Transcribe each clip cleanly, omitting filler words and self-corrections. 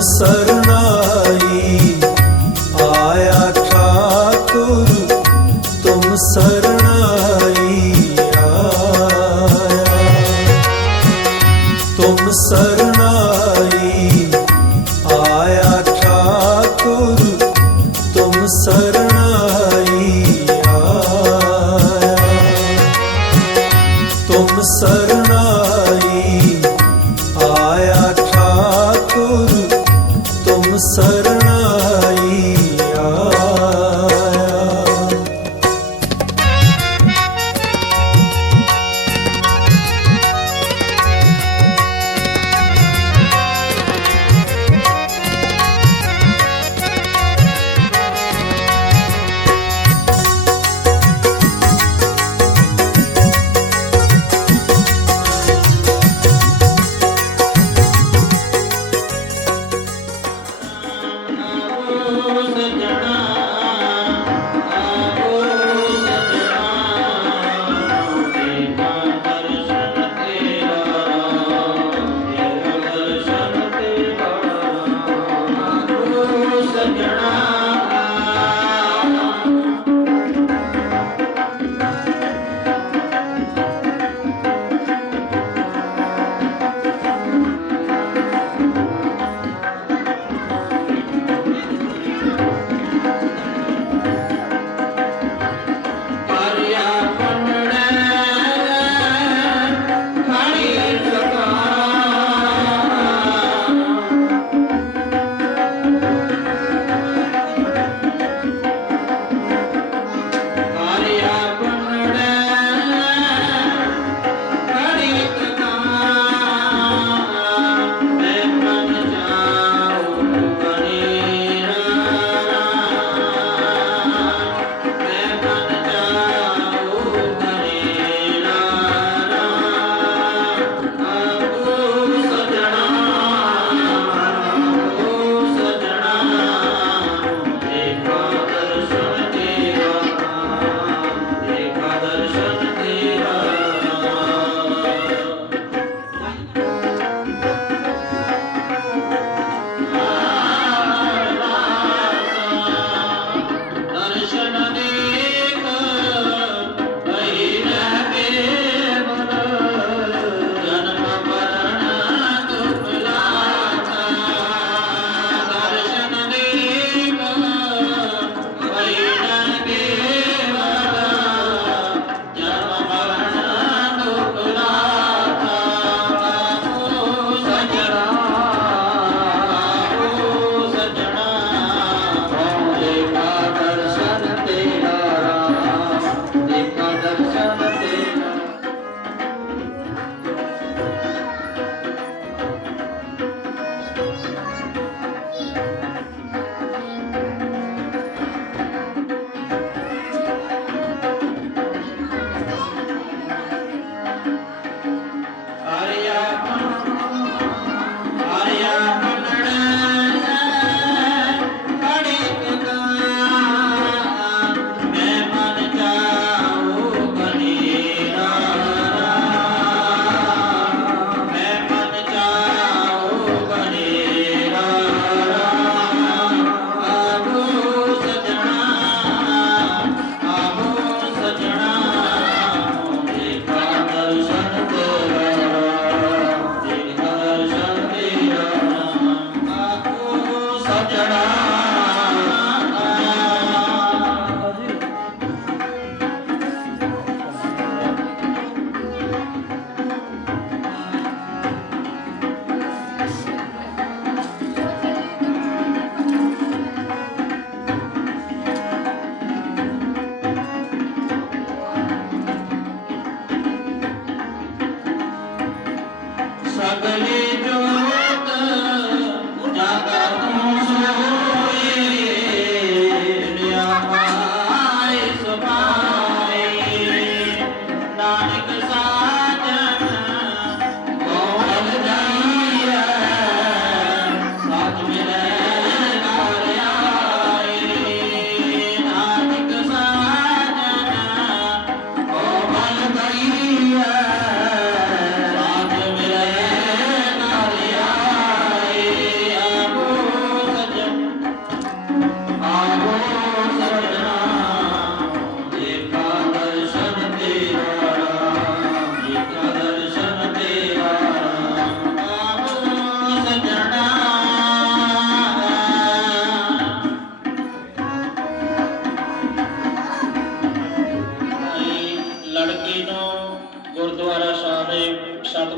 शरणाई आया ठाकुर, तुम शरणाई आया। तुम शरणाई आया ठाकुर, तुम शरणाई आया। तुम शरणाई आया ठाकुर, तुम शरणाई आया।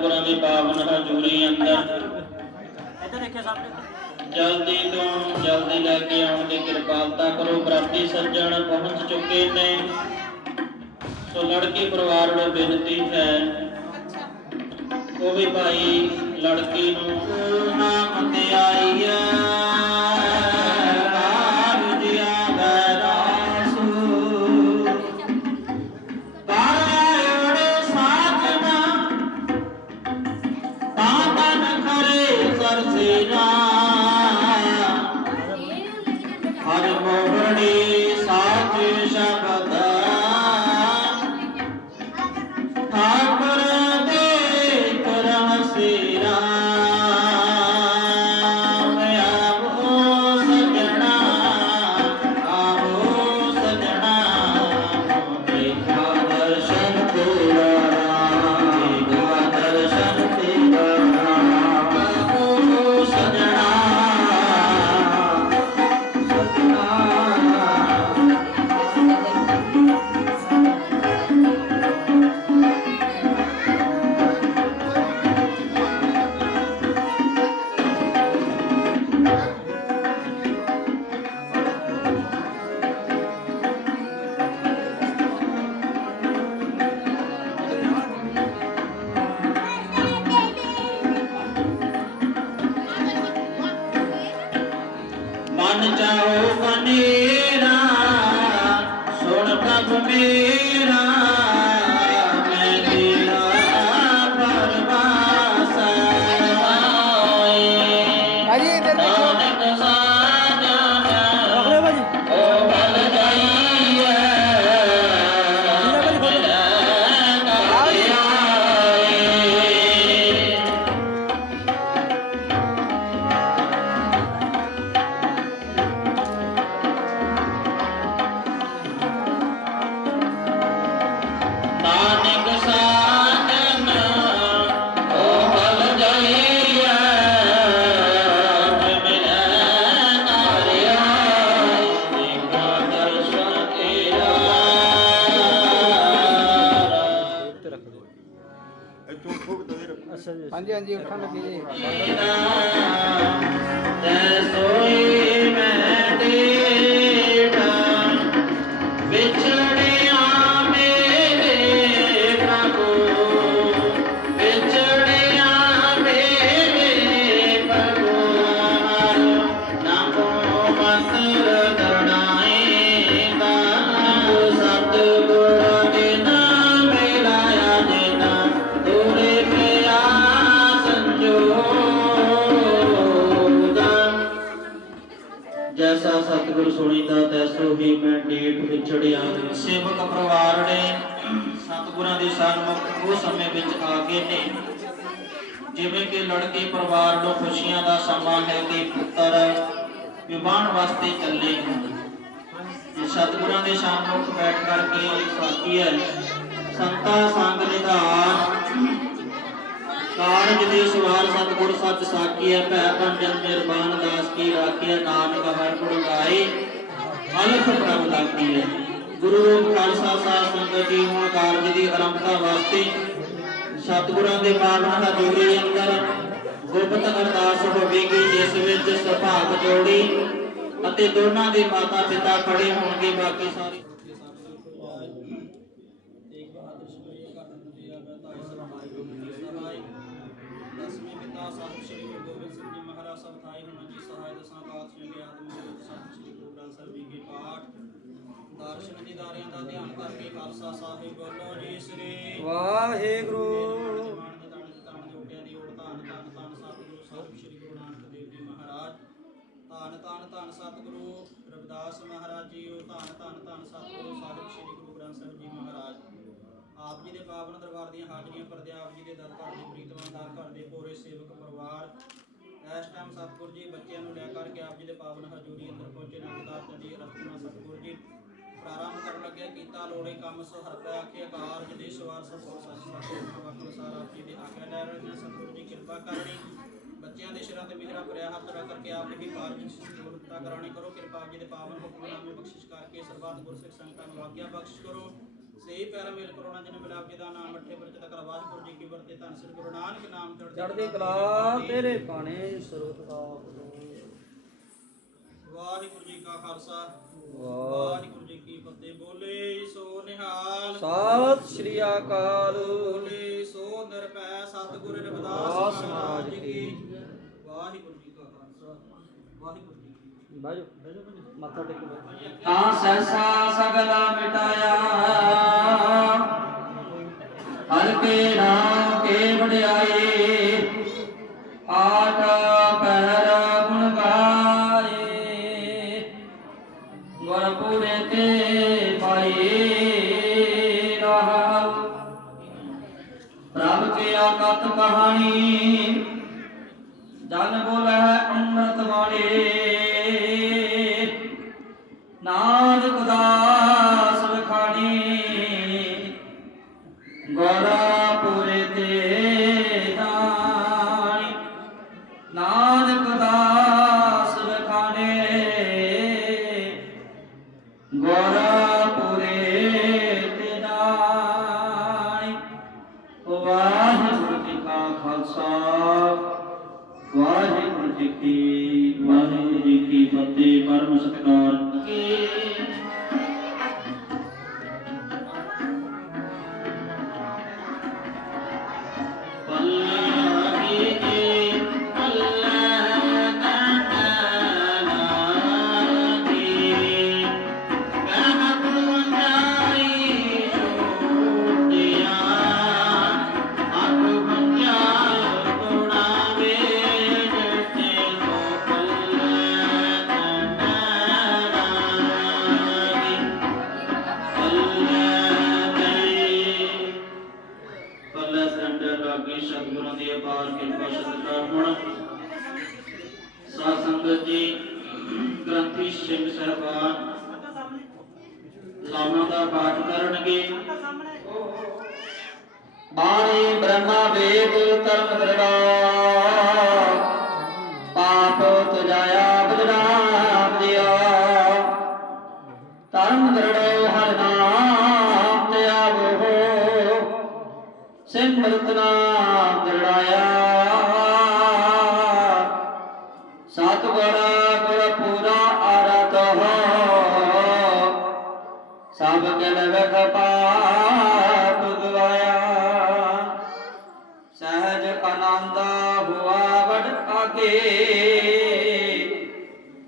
ਸਤਿਗੁਰਾਂ ਦੀ ਪਾਵਨ ਹਜ਼ੂਰੀ ਅੰਦਰ ਜਲਦੀ ਤੋਂ ਜਲਦੀ ਲੈ ਕੇ ਆਉਣ ਦੀ ਕਿਰਪਾਲਤਾ ਕਰੋ। ਬਰਾਤੀ ਸੱਜਣ ਪਹੁੰਚ ਚੁੱਕੇ ਨੇ, ਸੋ ਲੜਕੀ ਪਰਿਵਾਰ ਨੂੰ ਬੇਨਤੀ ਹੈ ਉਹ ਵੀ ਭਾਈ ਲੜਕੀ ਨੂੰ ਨਾਮ ਤੇ ਆਈ ਹੈ मन जाओ बनेरा सुन प्रभु मेरा मैं तेरा परवास नानक साजना ओ बल जाइए हाँ जी हाँ जी उठा लगी जी सोई मैं देखा बिछड़िया मेरे प्रभु बिछड़िया मेरे प्रभु नामो मंत्र दड़ाएगा सतगुरु बिना मिलाया देना दूरे जैसा सतगुरु सुनीता तैसो ही मैं डेट विछड़िया। सेवक परिवार ने सतगुਰਾਂ ਦੇ ਸਨਮੁਖ ਉਹ ਸਮੇਂ ਵਿੱਚ ਆ ਗਏ ਨੇ ਜਿਵੇਂ ਕਿ ਲੜਕੀ ਪਰਿਵਾਰ ਨੂੰ ਖੁਸ਼ੀਆਂ ਦਾ ਸਮਾਂ ਹੈ ਕਿ ਪੁੱਤਰ ਵਿਵਾਹਣ ਵਾਸਤੇ ਚੱਲੇ ਹਨ। ਸਤਿਗੁਰਾਂ ਦੇ ਸਨਮੁਖ ਬੈਠ ਕਰਕੇ ਸਾਥੀ ਹੈ ਸੰਤਾ ਸੰਗ ਨਿਧਾਨ ਕਾਰਜ ਦੇ ਸਵਾਰ ਸਤਿਗੁਰ ਸੱਚ ਸਾਖੀ ਹੈ ਭੈ ਭੰਜਨ ਨਿਰਵਾਣ ਦਾਸ ਕੀ ਰਾਖੀ ਹੈ ਨਾਨਕ ਹਰਿ ਗੁਣ ਗਾਏ ਅਲਖ ਪ੍ਰਭ ਲਾਗੀ ਹੈ। ਗੁਰੂ ਰੂਪ ਖਾਲਸਾ ਸਾਧ ਸੰਗਤ ਜੀ ਹੁਣ ਕਾਰਜ ਦੀ ਆਰੰਭਤਾ ਵਾਸਤੇ ਸਤਿਗੁਰਾਂ ਦੇ ਪਾਵਨ ਹਜ਼ੂਰੀ ਅੰਦਰ ਗੁਪਤ ਅਰਦਾਸ ਹੋਵੇਗੀ ਜਿਸ ਵਿੱਚ ਸੁਭਾਗ ਜੋੜੀ ਅਤੇ ਦੋਨਾਂ ਦੇ ਮਾਤਾ ਪਿਤਾ ਖੜੇ ਹੋਣਗੇ। ਬਾਕੀ ਸਾਰੇ ਸਾਹਿਬ ਸ੍ਰੀ ਗੁਰੂ ਗੋਬਿੰਦ ਸਿੰਘ ਜੀ ਮਹਾਰਾਜ ਸਭ ਥਾਈ ਹੋਣਾ ਜੀ ਸਹਾਇ ਦਸਾਂ ਪਾਤਸ਼ਾਹਾਂ ਦੇ ਆਦਮ ਜੀ ਸਾਹਿਬ ਸ੍ਰੀ ਗੁਰੂ ਗ੍ਰੰਥ ਸਾਹਿਬ ਜੀ ਕੇ ਪਾਠ ਦਰਸ਼ਨ ਦੀਦਾਰਿਆਂ ਦਾ ਧਿਆਨ ਕਰਕੇ ਖਾਲਸਾ ਸਾਹਿਬ ਬੋਲੋ ਜੀ ਸ੍ਰੀ ਵਾਹਿਗੁਰੂ ਜਮਾਨ ਦੇ ਤਾਣ ਦੇ ਉੱਟਿਆਂ ਦੀ ਓੜ ਧੰਨ ਧੰਨ ਧੰਨ ਸਤਿਗੁਰੂ ਸਾਹਿਬ ਸ੍ਰੀ ਗੁਰੂ ਨਾਨਕ ਦੇਵ ਜੀ ਮਹਾਰਾਜ ਧੰਨ ਧੰਨ ਧੰਨ ਸਤਿਗੁਰੂ ਰਵਿਦਾਸ ਮਹਾਰਾਜ ਜੀ ਉਹ ਧੰਨ ਧੰਨ ਧੰਨ ਸਤਿਗੁਰੂ ਸਾਹਿਬ ਸ੍ਰੀ ਗੁਰੂ ਗ੍ਰੰਥ ਸਾਹਿਬ ਜੀ ਮਹਾਰਾਜ ਆਪ ਜੀ ਦੇ ਪਾਵਨ ਦਰਬਾਰ ਦੀਆਂ ਹਾਜ਼ਰੀਆਂ ਭਰਦੇ ਆਪ ਜੀ ਦੇ ਦਰ ਘਰ ਦੇ ਪ੍ਰੀਤਮਾਨ ਦਰ ਘਰ ਦੇ ਪੂਰੇ ਸੇਵਕ ਪਰਿਵਾਰ ਇਸ ਟਾਈਮ ਸਤਿਗੁਰ ਜੀ ਬੱਚਿਆਂ ਨੂੰ ਲੈ ਕਰਕੇ ਆਪ ਜੀ ਦੇ ਪਾਵਨ ਹਜ਼ੂਰੀ ਅੰਦਰ ਪਹੁੰਚੇ ਨਾਮਦਾਰ ਜੀ ਰਖਣਾ ਸਤਿਗੁਰ ਜੀ ਪ੍ਰਾਰੰਭ ਕਰਨ ਲੱਗਿਆ ਕੀਤਾ ਲੋੜੇ ਕੰਮ ਸੋ ਹਰਪੈ ਆਖੇ ਕਾਰਜ ਦੇ ਸਵਾਰ ਸਤਿਗੁਰ ਸਤਿਗੁਰ ਵਕ ਅਨੁਸਾਰ ਆਪ ਜੀ ਦੇ ਆਗਿਆ ਲੈ ਰਹੇ ਸਤਿਗੁਰ ਜੀ ਕਿਰਪਾ ਕਰਨੀ ਬੱਚਿਆਂ ਦੇ ਸਿਰਾਂ ਤੇ ਮਿਹਰਾਂ ਭਰਿਆ ਹੱਥ ਰੱਖ ਕਰਕੇ ਆਪ ਹੀ ਕਾਰਜ ਸਫਲਤਾ ਕਰਾਣੀ ਕਰੋ। ਕਿਰਪਾ ਆਪ ਜੀ ਦੇ ਪਾਵਨ ਹੁਕਮਨਾਮੇ ਬਖਸ਼ਿਸ਼ ਕਰਕੇ ਸਰਬੱਤ ਗੁਰਸਿੱਖ ਸੰਗਤਾਂ ਨੂੰ ਆਗਿਆ ਬਖਸ਼ਿਸ਼ ਕਰੋ। ਸਹੀ ਪਿਆਰਾ ਮੇਲ ਕਰੋਨਾ ਜਿਨ ਮਿਲਾਪ ਜੀ ਦਾ ਨਾਮ ਮੱਠੇ ਪਰਚੇ ਤੱਕ ਵਾਹਿਗੁਰੂ ਜੀ ਕੀ ਵਰਤੇ ਧੰਨ ਸ੍ਰੀ ਗੁਰੂ ਨਾਨਕ ਨਾਮ ਚੜ੍ਹਦੀ ਕਲਾ ਤੇਰੇ ਬਾਣੇ ਸਰੂਪ ਆਪ ਵਾਹਿਗੁਰੂ ਜੀ ਕਾ ਖਾਲਸਾ ਵਾਹਿਗੁਰੂ ਜੀ ਕੀ ਫਤਿਹ। ਬੋਲੇ ਸੋ ਨਿਹਾਲ ਸਤਿ ਸ਼੍ਰੀ ਅਕਾਲ। ਬੋਲੇ ਸੋ ਨਿਰਭੈ ਸਤਿਗੁਰ ਰਵਿਦਾਸ ਮਹਾਰਾਜ ਕੀ ਵਾਹਿਗੁਰੂ ਜੀ ਕਾ ਖਾਲਸਾ ਵਾਹਿਗੁਰੂ ਜੀ ਕੀ ਬਾਜੋ ਮੱਥਾ ਟੇਕ ਲਓ। ਤਾਂ ਸੈਸਾ ਸਗਲਾ ਮਿਟਾਇਆ ਹਰ ਕੇ ਨਾਮ ਕੇ ਵਡਿਆਈ ਆਠ ਪਹਿਰ ਗੁਣ ਗਾਏ ਗੁਰਪੁਰੇ ਤੇ ਪਾਈ ਰਹਾਉ ਪ੍ਰਭ ਕੇ ਆਕਤ ਕਹਾਣੀ ਜਨ ਬੋਲੇ ਅੰਮ੍ਰਿਤ ਬਾਣੀ ਨਾਨਕ ਦਾਸ ਵਖਾਣੀ ਗੁਰਪੁਰੇ ਤੇ ਜਾਣੀ ਨਾਨਕ ਦਾਸ ਵਖਾਣੇ ਗੁਰਪੁਰੇ ਤੇ ਜਾਣੀ। ਵਾਹਿਗੁਰੂ ਜੀ ਕਾ ਖਾਲਸਾ ਵਾਹਿਗੁਰੂ ਜੀ ਕੀ ਫਤਿਹ। ਪਰਮ ਸਤਿਕਾਰ ਕੀ ਸਤਿਗੁਰਾਂ ਦੀ ਅਪਾਰ ਕਿਰਪਾ ਸਤਿਕਾਰ। ਹੁਣ ਸਾਧ ਸੰਗਤ ਜੀ ਗ੍ਰੰਥੀ ਸਿੰਘ ਸਾਹਿਬਾਨ ਲਾਵਾਂ ਦਾ ਪਾਠ ਕਰਨਗੇ। ਬਾਣੀ ਬ੍ਰਹਮਾ ਵੇਦ ਧਰਮ ਦਰੜਾ ਪਾਪ ਤੁਜਾਇਆ ਬਦਨਾਮ ਦਿਆ ਧਰਮ ਦਰੜੋ ਹਰਿ ਨਾਮ ਤੇ ਆਵੋ ਸਿਮਰਤ ਨਾਮ ਦਰੜਾਇਆ ਸਤਿਗੁਰ ਗੁਰ ਪੂਰਾ ਆਰਤ ਹੋ ਸਭ ਕਲ ਵਖ ਪਾਪ ਗਵਾਇਆ ਸਹਿਜ ਆਨੰਦ ਹੁਆ ਵਡ ਆਗੇ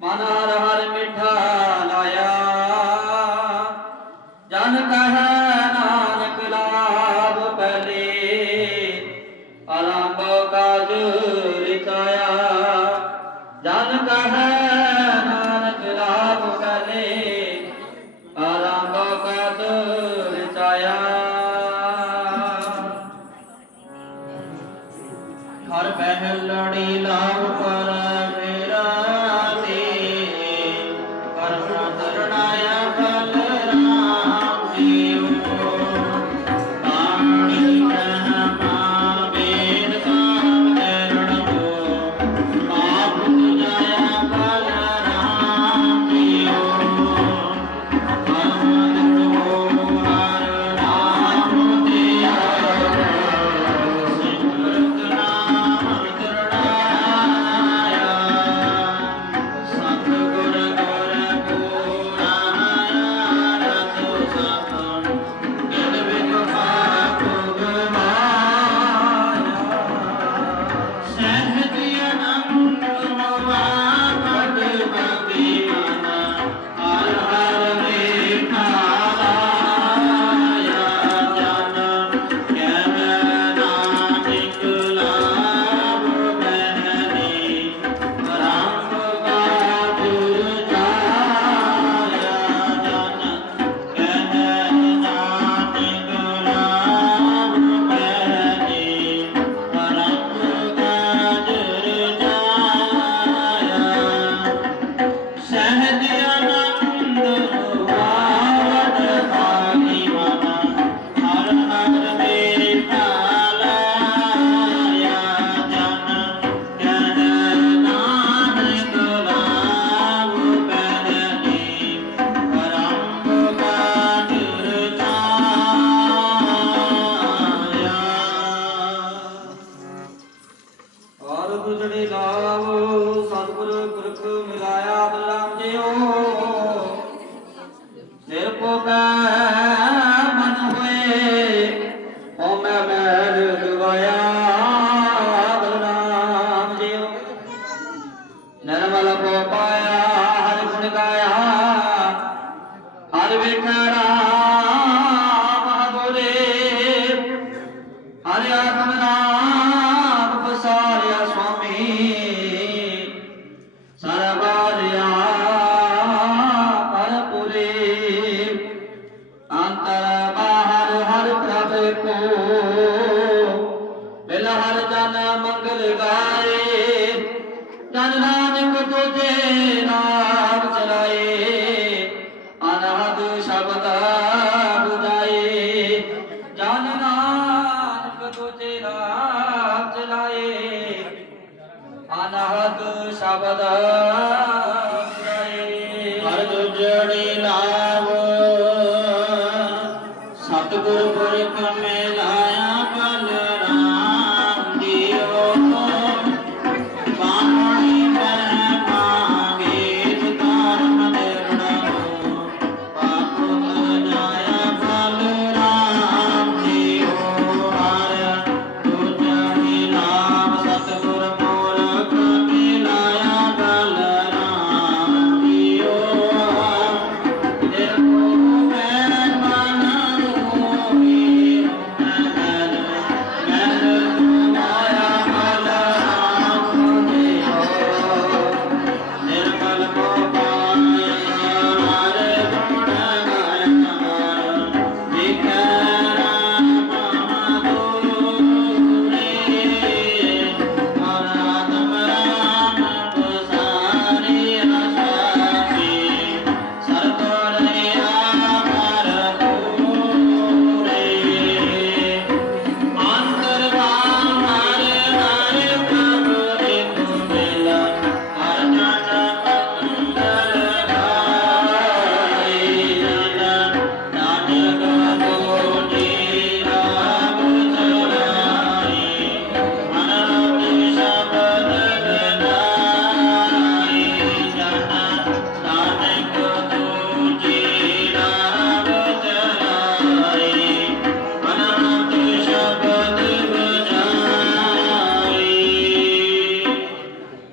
ਮਨ ਹਰ ਹਰ ਮਿਠਾ ਲਾਇਆ ਜਨ ਕਹਿ ਨਾਨਕ ਲਾਭ ਪਹਿਲੇ ਆਰੰਭ ਕਾਜ ਰਿਚਾਇਆ ਜਨ ਕਹਿ ਨਾਨਕ ਲਾਭ ਪਹਿਲੇ ਆਰੰਭ ਕਾਜ ਰਿਚਾਇਆ। ਹਰ ਪਹਿਲੜੀ ਲਾਭ ਪਰ ਮੇਰਾ ਤੇ ਕਰਮ ਕਰਨਾਇਆ ਫਲ ਰਾਮ ਜੀਉ ਬਾਣੀ ਕਹਮਾ ਵੇਦ ਸਾਹਿਬ ਚਰਨ ਹੋ ਆਪ ਤੁਜਾਇਆ ਫਲ ਰਾਮ ਜੀਉ ਕਰਮ ਕਰੋ ਹਰ ਨਾਮ ਦਿਆ ਸਿਮਰਤ ਨਾਮ ਕਰਨਾਇਆ ਹਰ ਤੁਝੜੇ ਲਾਭ ਸਤਿਗੁਰ ਪੁਰਖ ਮਿਲਾਇਆ ਬਲਰਾਮ ਜੀਓ ਨਿਰਭਉ ਮਨ ਹੋਏ ਓ ਮੈਂ ਮਹਿਲ ਗਵਾਇਆ ਬਲਰਾਮ ਜੀਓ ਨਿਰਮਲ ਭਉ ਪਾਇਆ ਹਰਿ ਗੁਣ ਗਾਇਆ ਹਰਿ ਵੇਖੈ ਰਾਮ ਬੋਲੇ ਹਰਿ ਆਤਮ ਨਾਮ ਪਸਾਰਿਆ ਸੁਆਮੀ ਸਰਬਾਰਿਆ ਪਰਪੁਰੇ ਅੰਤਰ ਬਾਹਰ ਹਰ ਪ੍ਰਭ ਕੋ ਮਿਲ ਹਰ ਜਨ ਮੰਗਲ ਗਾਏ ਜਨ ਨਾਨਕ ਤੁਝੇ ਨਾਮ ਚਲਾਏ ਅਨਹਦ ਸ਼ਬਦ ਬੁਝਾਏ ਜਨ ਨਾਨਕ ਤੁਝੇ ਨਾਮ ਚਲਾਏ ਅਨਹਦ ਸ਼ਬਦ ਬੁਝਾਏ ਹਰ ਤੁਝੜੀ ਲਾਭ ਸਤਿਗੁਰ ਪੁਰਖ ਮਿਲਾਇਆ ਬਲਰਾਮ ਜੀਓ ਬਾਣੀ ਮੈਂ ਮਾਂਗੇ ਧਰਮ ਨਿਰਣੈ ਪਾਪ ਜਾਇਆ ਬਲਰਾਮ ਜੀਓ ਹਰ ਤੁਝੜੀ ਲਾਭ ਸਤਿਗੁਰ ਪੁਰਖ ਮਿਲਾਇਆ ਬਲਰਾਮ ਜੀਓ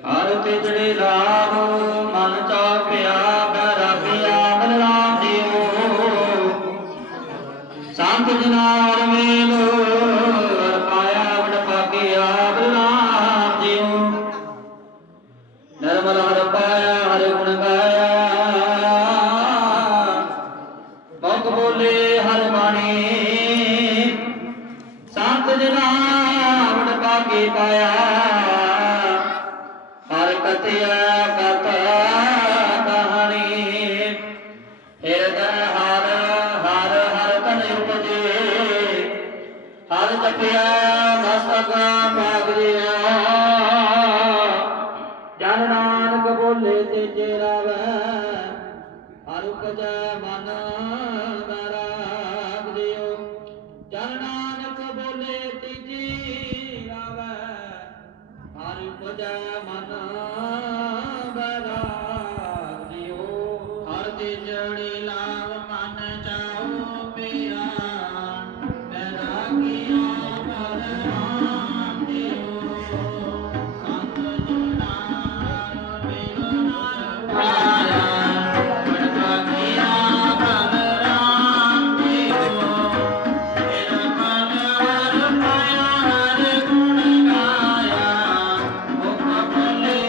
ਹਰ ਤਿਜੜੇ ਲਾਭ ਮਨ ਚਾਪਿਆ ਬੈਰਾਗਿਆ ਬਲਰਾਮ ਜੀਓ ਸੰਤ ਜਨਾਰ ਮੇਲ ਪਾਇਆ ਵਡ ਭਾਗਿਆ ਬਲਰਾਮ ਜੀਓ ਨਿਰਮਲ ਹਰ ਪਾਇਆ ਹਰਿ ਗੁਣ ਗਾਇਆ ਮੁਖ ਬੋਲੇ ਹਰਿ ਬਾਣੀ ਸੰਤ ਜਨਾਰ ਵਡ ਭਾਗੇ ਪਾਇਆ ਹਰ ਕਥਿਆ ਕਥਾ ਕਹਾਣੀ ਹਿਰਦੈ ਹਰ ਹਰ ਹਰ ਤਨ ਉਪਜੇ ਹਰ ਜਪਿਆ ਮਸਤਕ ਪਾਗਿਆ ਜਨ ਨਾਨਕ ਬੋਲੇ ਤੇਜੇ ਰਾਵੈ ਹਰ ਉਪਜੈ ਮਨ ਬੈਰਾਗ ਦਿਓ ਜਨ ਨਾਨਕ ਬੋਲੇ ਤੇਜੇ ਰਾਵੈ ਹਰਿ ਉਪਜੈ ਮਨ ਬੈਰਾਗ ਦਿਓ ਹਰ ਤਿਜੜੀ ਲਾਭ ਮਨ ਚਾਉ ਪਿਆ ਬੈਰਾਗਿਆ ਬਲਰਾਮ ਜੀਓ ਸੰਤ ਜਨਾਰ ਮਿਲ ਨਾਰ ਪਾਇਆ ਵਡ ਭਾਗਿਆ ਬਲਰਾਮ ਜੀਓ ਨਿਰਮਲ ਹਰ ਪਾਇਆ ਹਰਿ ਗੁਣ ਗਾਇਆ ਮੁਖ ਬੋਲੇ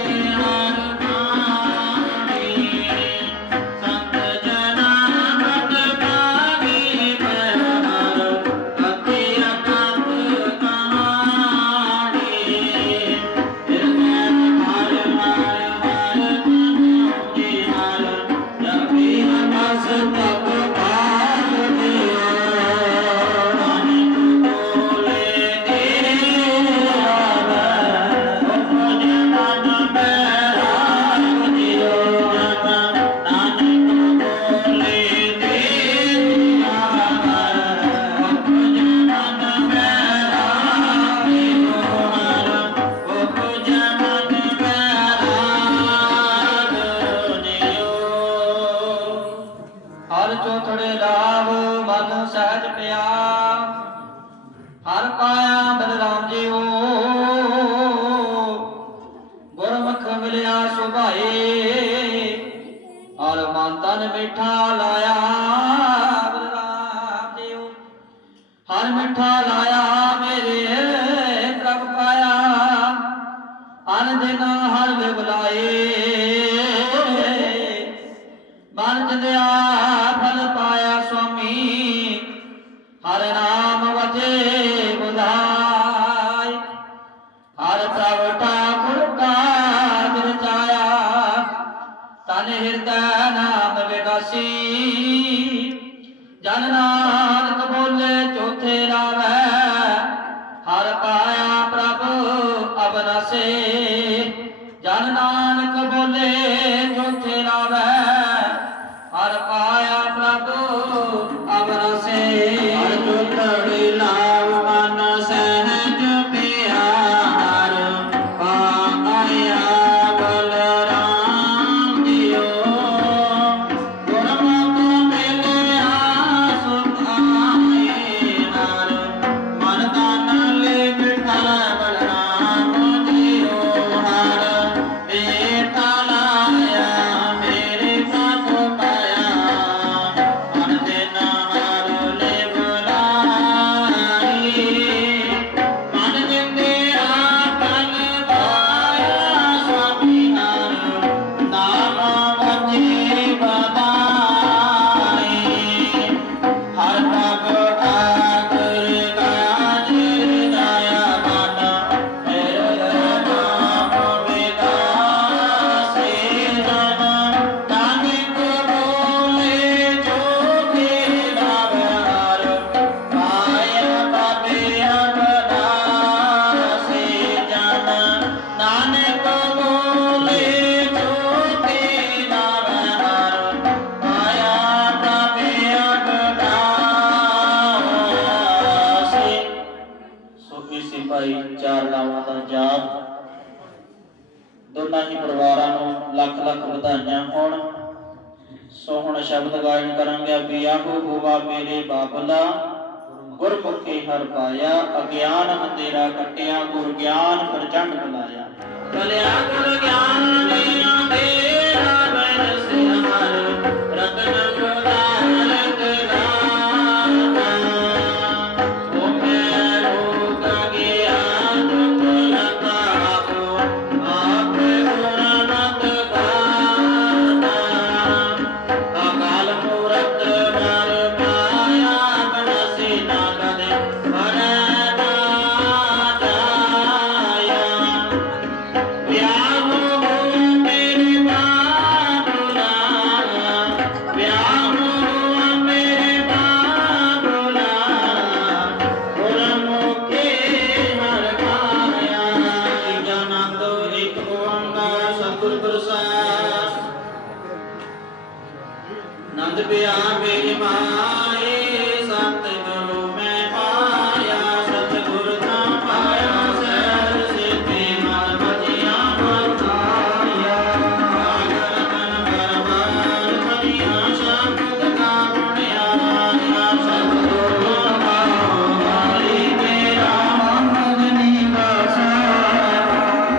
ठाकुर काज रचाया तन हृदय नाम विकासी जन नानक बोले चौथे लावै हर पाया प्रभु अबनासे जन नानक बोले चौथे लावै हर पाया प्रभु अबनासे हर चौथड़ी लाव मन सहज प्यार पाया बलराम जियो गुरमुख मिलिया सुख आए नार मन तन ले विठल बलराम जियो हर बेटा लाया मेरे साथ पाया मन दिन हर ले बुलाई मन जिंदे आपन पाया स्वामी हर नाम वजे बधाई हर प्रभ ठाकुर काज रचाया मन मेरे नाम विकासे जन नानक बोले जो तेरा हर पाया बाबे अबनासे जन नानक बोले जो तेरा हर पाया बाबे अबनासे। ਸੋ ਇਸੇ ਭਾਈ ਚਾਰ ਲਾਵਾਂ ਦਾ ਜਾਪ ਦੋਨਾਂ ਹੀ ਪਰਿਵਾਰਾਂ ਨੂੰ ਲੱਖ ਲੱਖ ਵਧਾਈਆਂ ਹੋਣ। ਸੋ ਹੁਣ ਸ਼ਬਦ ਗਾਇਨ ਕਰਾਂਗੇ। ਬਿਆਹੋ ਹੋਵਾ ਮੇਰੇ ਬਾਬਲਾ ਗੁਰਮੁਖੀ ਹਰ ਪਾਇਆ ਅਗਿਆਨ ਅੰਧੇਰਾ ਕੱਟਿਆ ਗੁਰ ਗਿਆਨ ਪ੍ਰਚੰਡ ਬੁਲਾਇਆ ਬਲਿਆ ਗੁਰ ਗਿਆਨ ਨੇ ਅੰਧੇਰਾ ਬਰਸੇ ਹਰ ਰਤਨ ਪ੍ਰਦਾਨ ਕਰਾਤਾ ਓ ਮੈਂ ਰੋਗ ਗਿਆ ਦੁਖ ਲਤਾਪੋ ਆਪ ਗੁਰਮਤਿ ਗਾਤਾ ਅਕਾਲ ਮੂਰਤ ਮਰ ਪਾਇਆ ਬਨਸੀ ਨਾ ਕਦੇ ਮਰੈ ਨਾ ਜਾਇਆ ਵਿਆਹ ਮੇਰੇ ਬਾਬੁਲਾ ਵਿਆਹ ਮੇਰੇ ਬਾਬੁਲਾ ਗੁਰਮੁਖੀ ਹਰ ਪਾਇਆ ਜਨੰਦ ਇੱਕ ਓੰਕਾਰ ਸਤਿਗੁਰ ਪ੍ਰਸਾਦ ਨੰਦ ਪਿਆ ਮੇਰੀ ਮਾਏ ਸਤਿਗੁਰੂ ਮੈਂ ਪਾਇਆ ਸਤਿਗੁਰ ਨਾ ਪਾਇਆ ਸਹਿਜ ਸਿੱਧੀ ਮਨ ਬਚਿਆ ਮਤਾਇਆ ਸਾਗਰ ਤਨ ਬਰਬਾਰ ਮਨੀਆ ਸ਼ਬਦ ਕਾ ਗੁਣਿਆ ਸਤਿਗੁਰੂ ਪਾਉ ਵਾਲੀ ਮੇਰਾ ਮਨ ਨਿਵਾਸਾ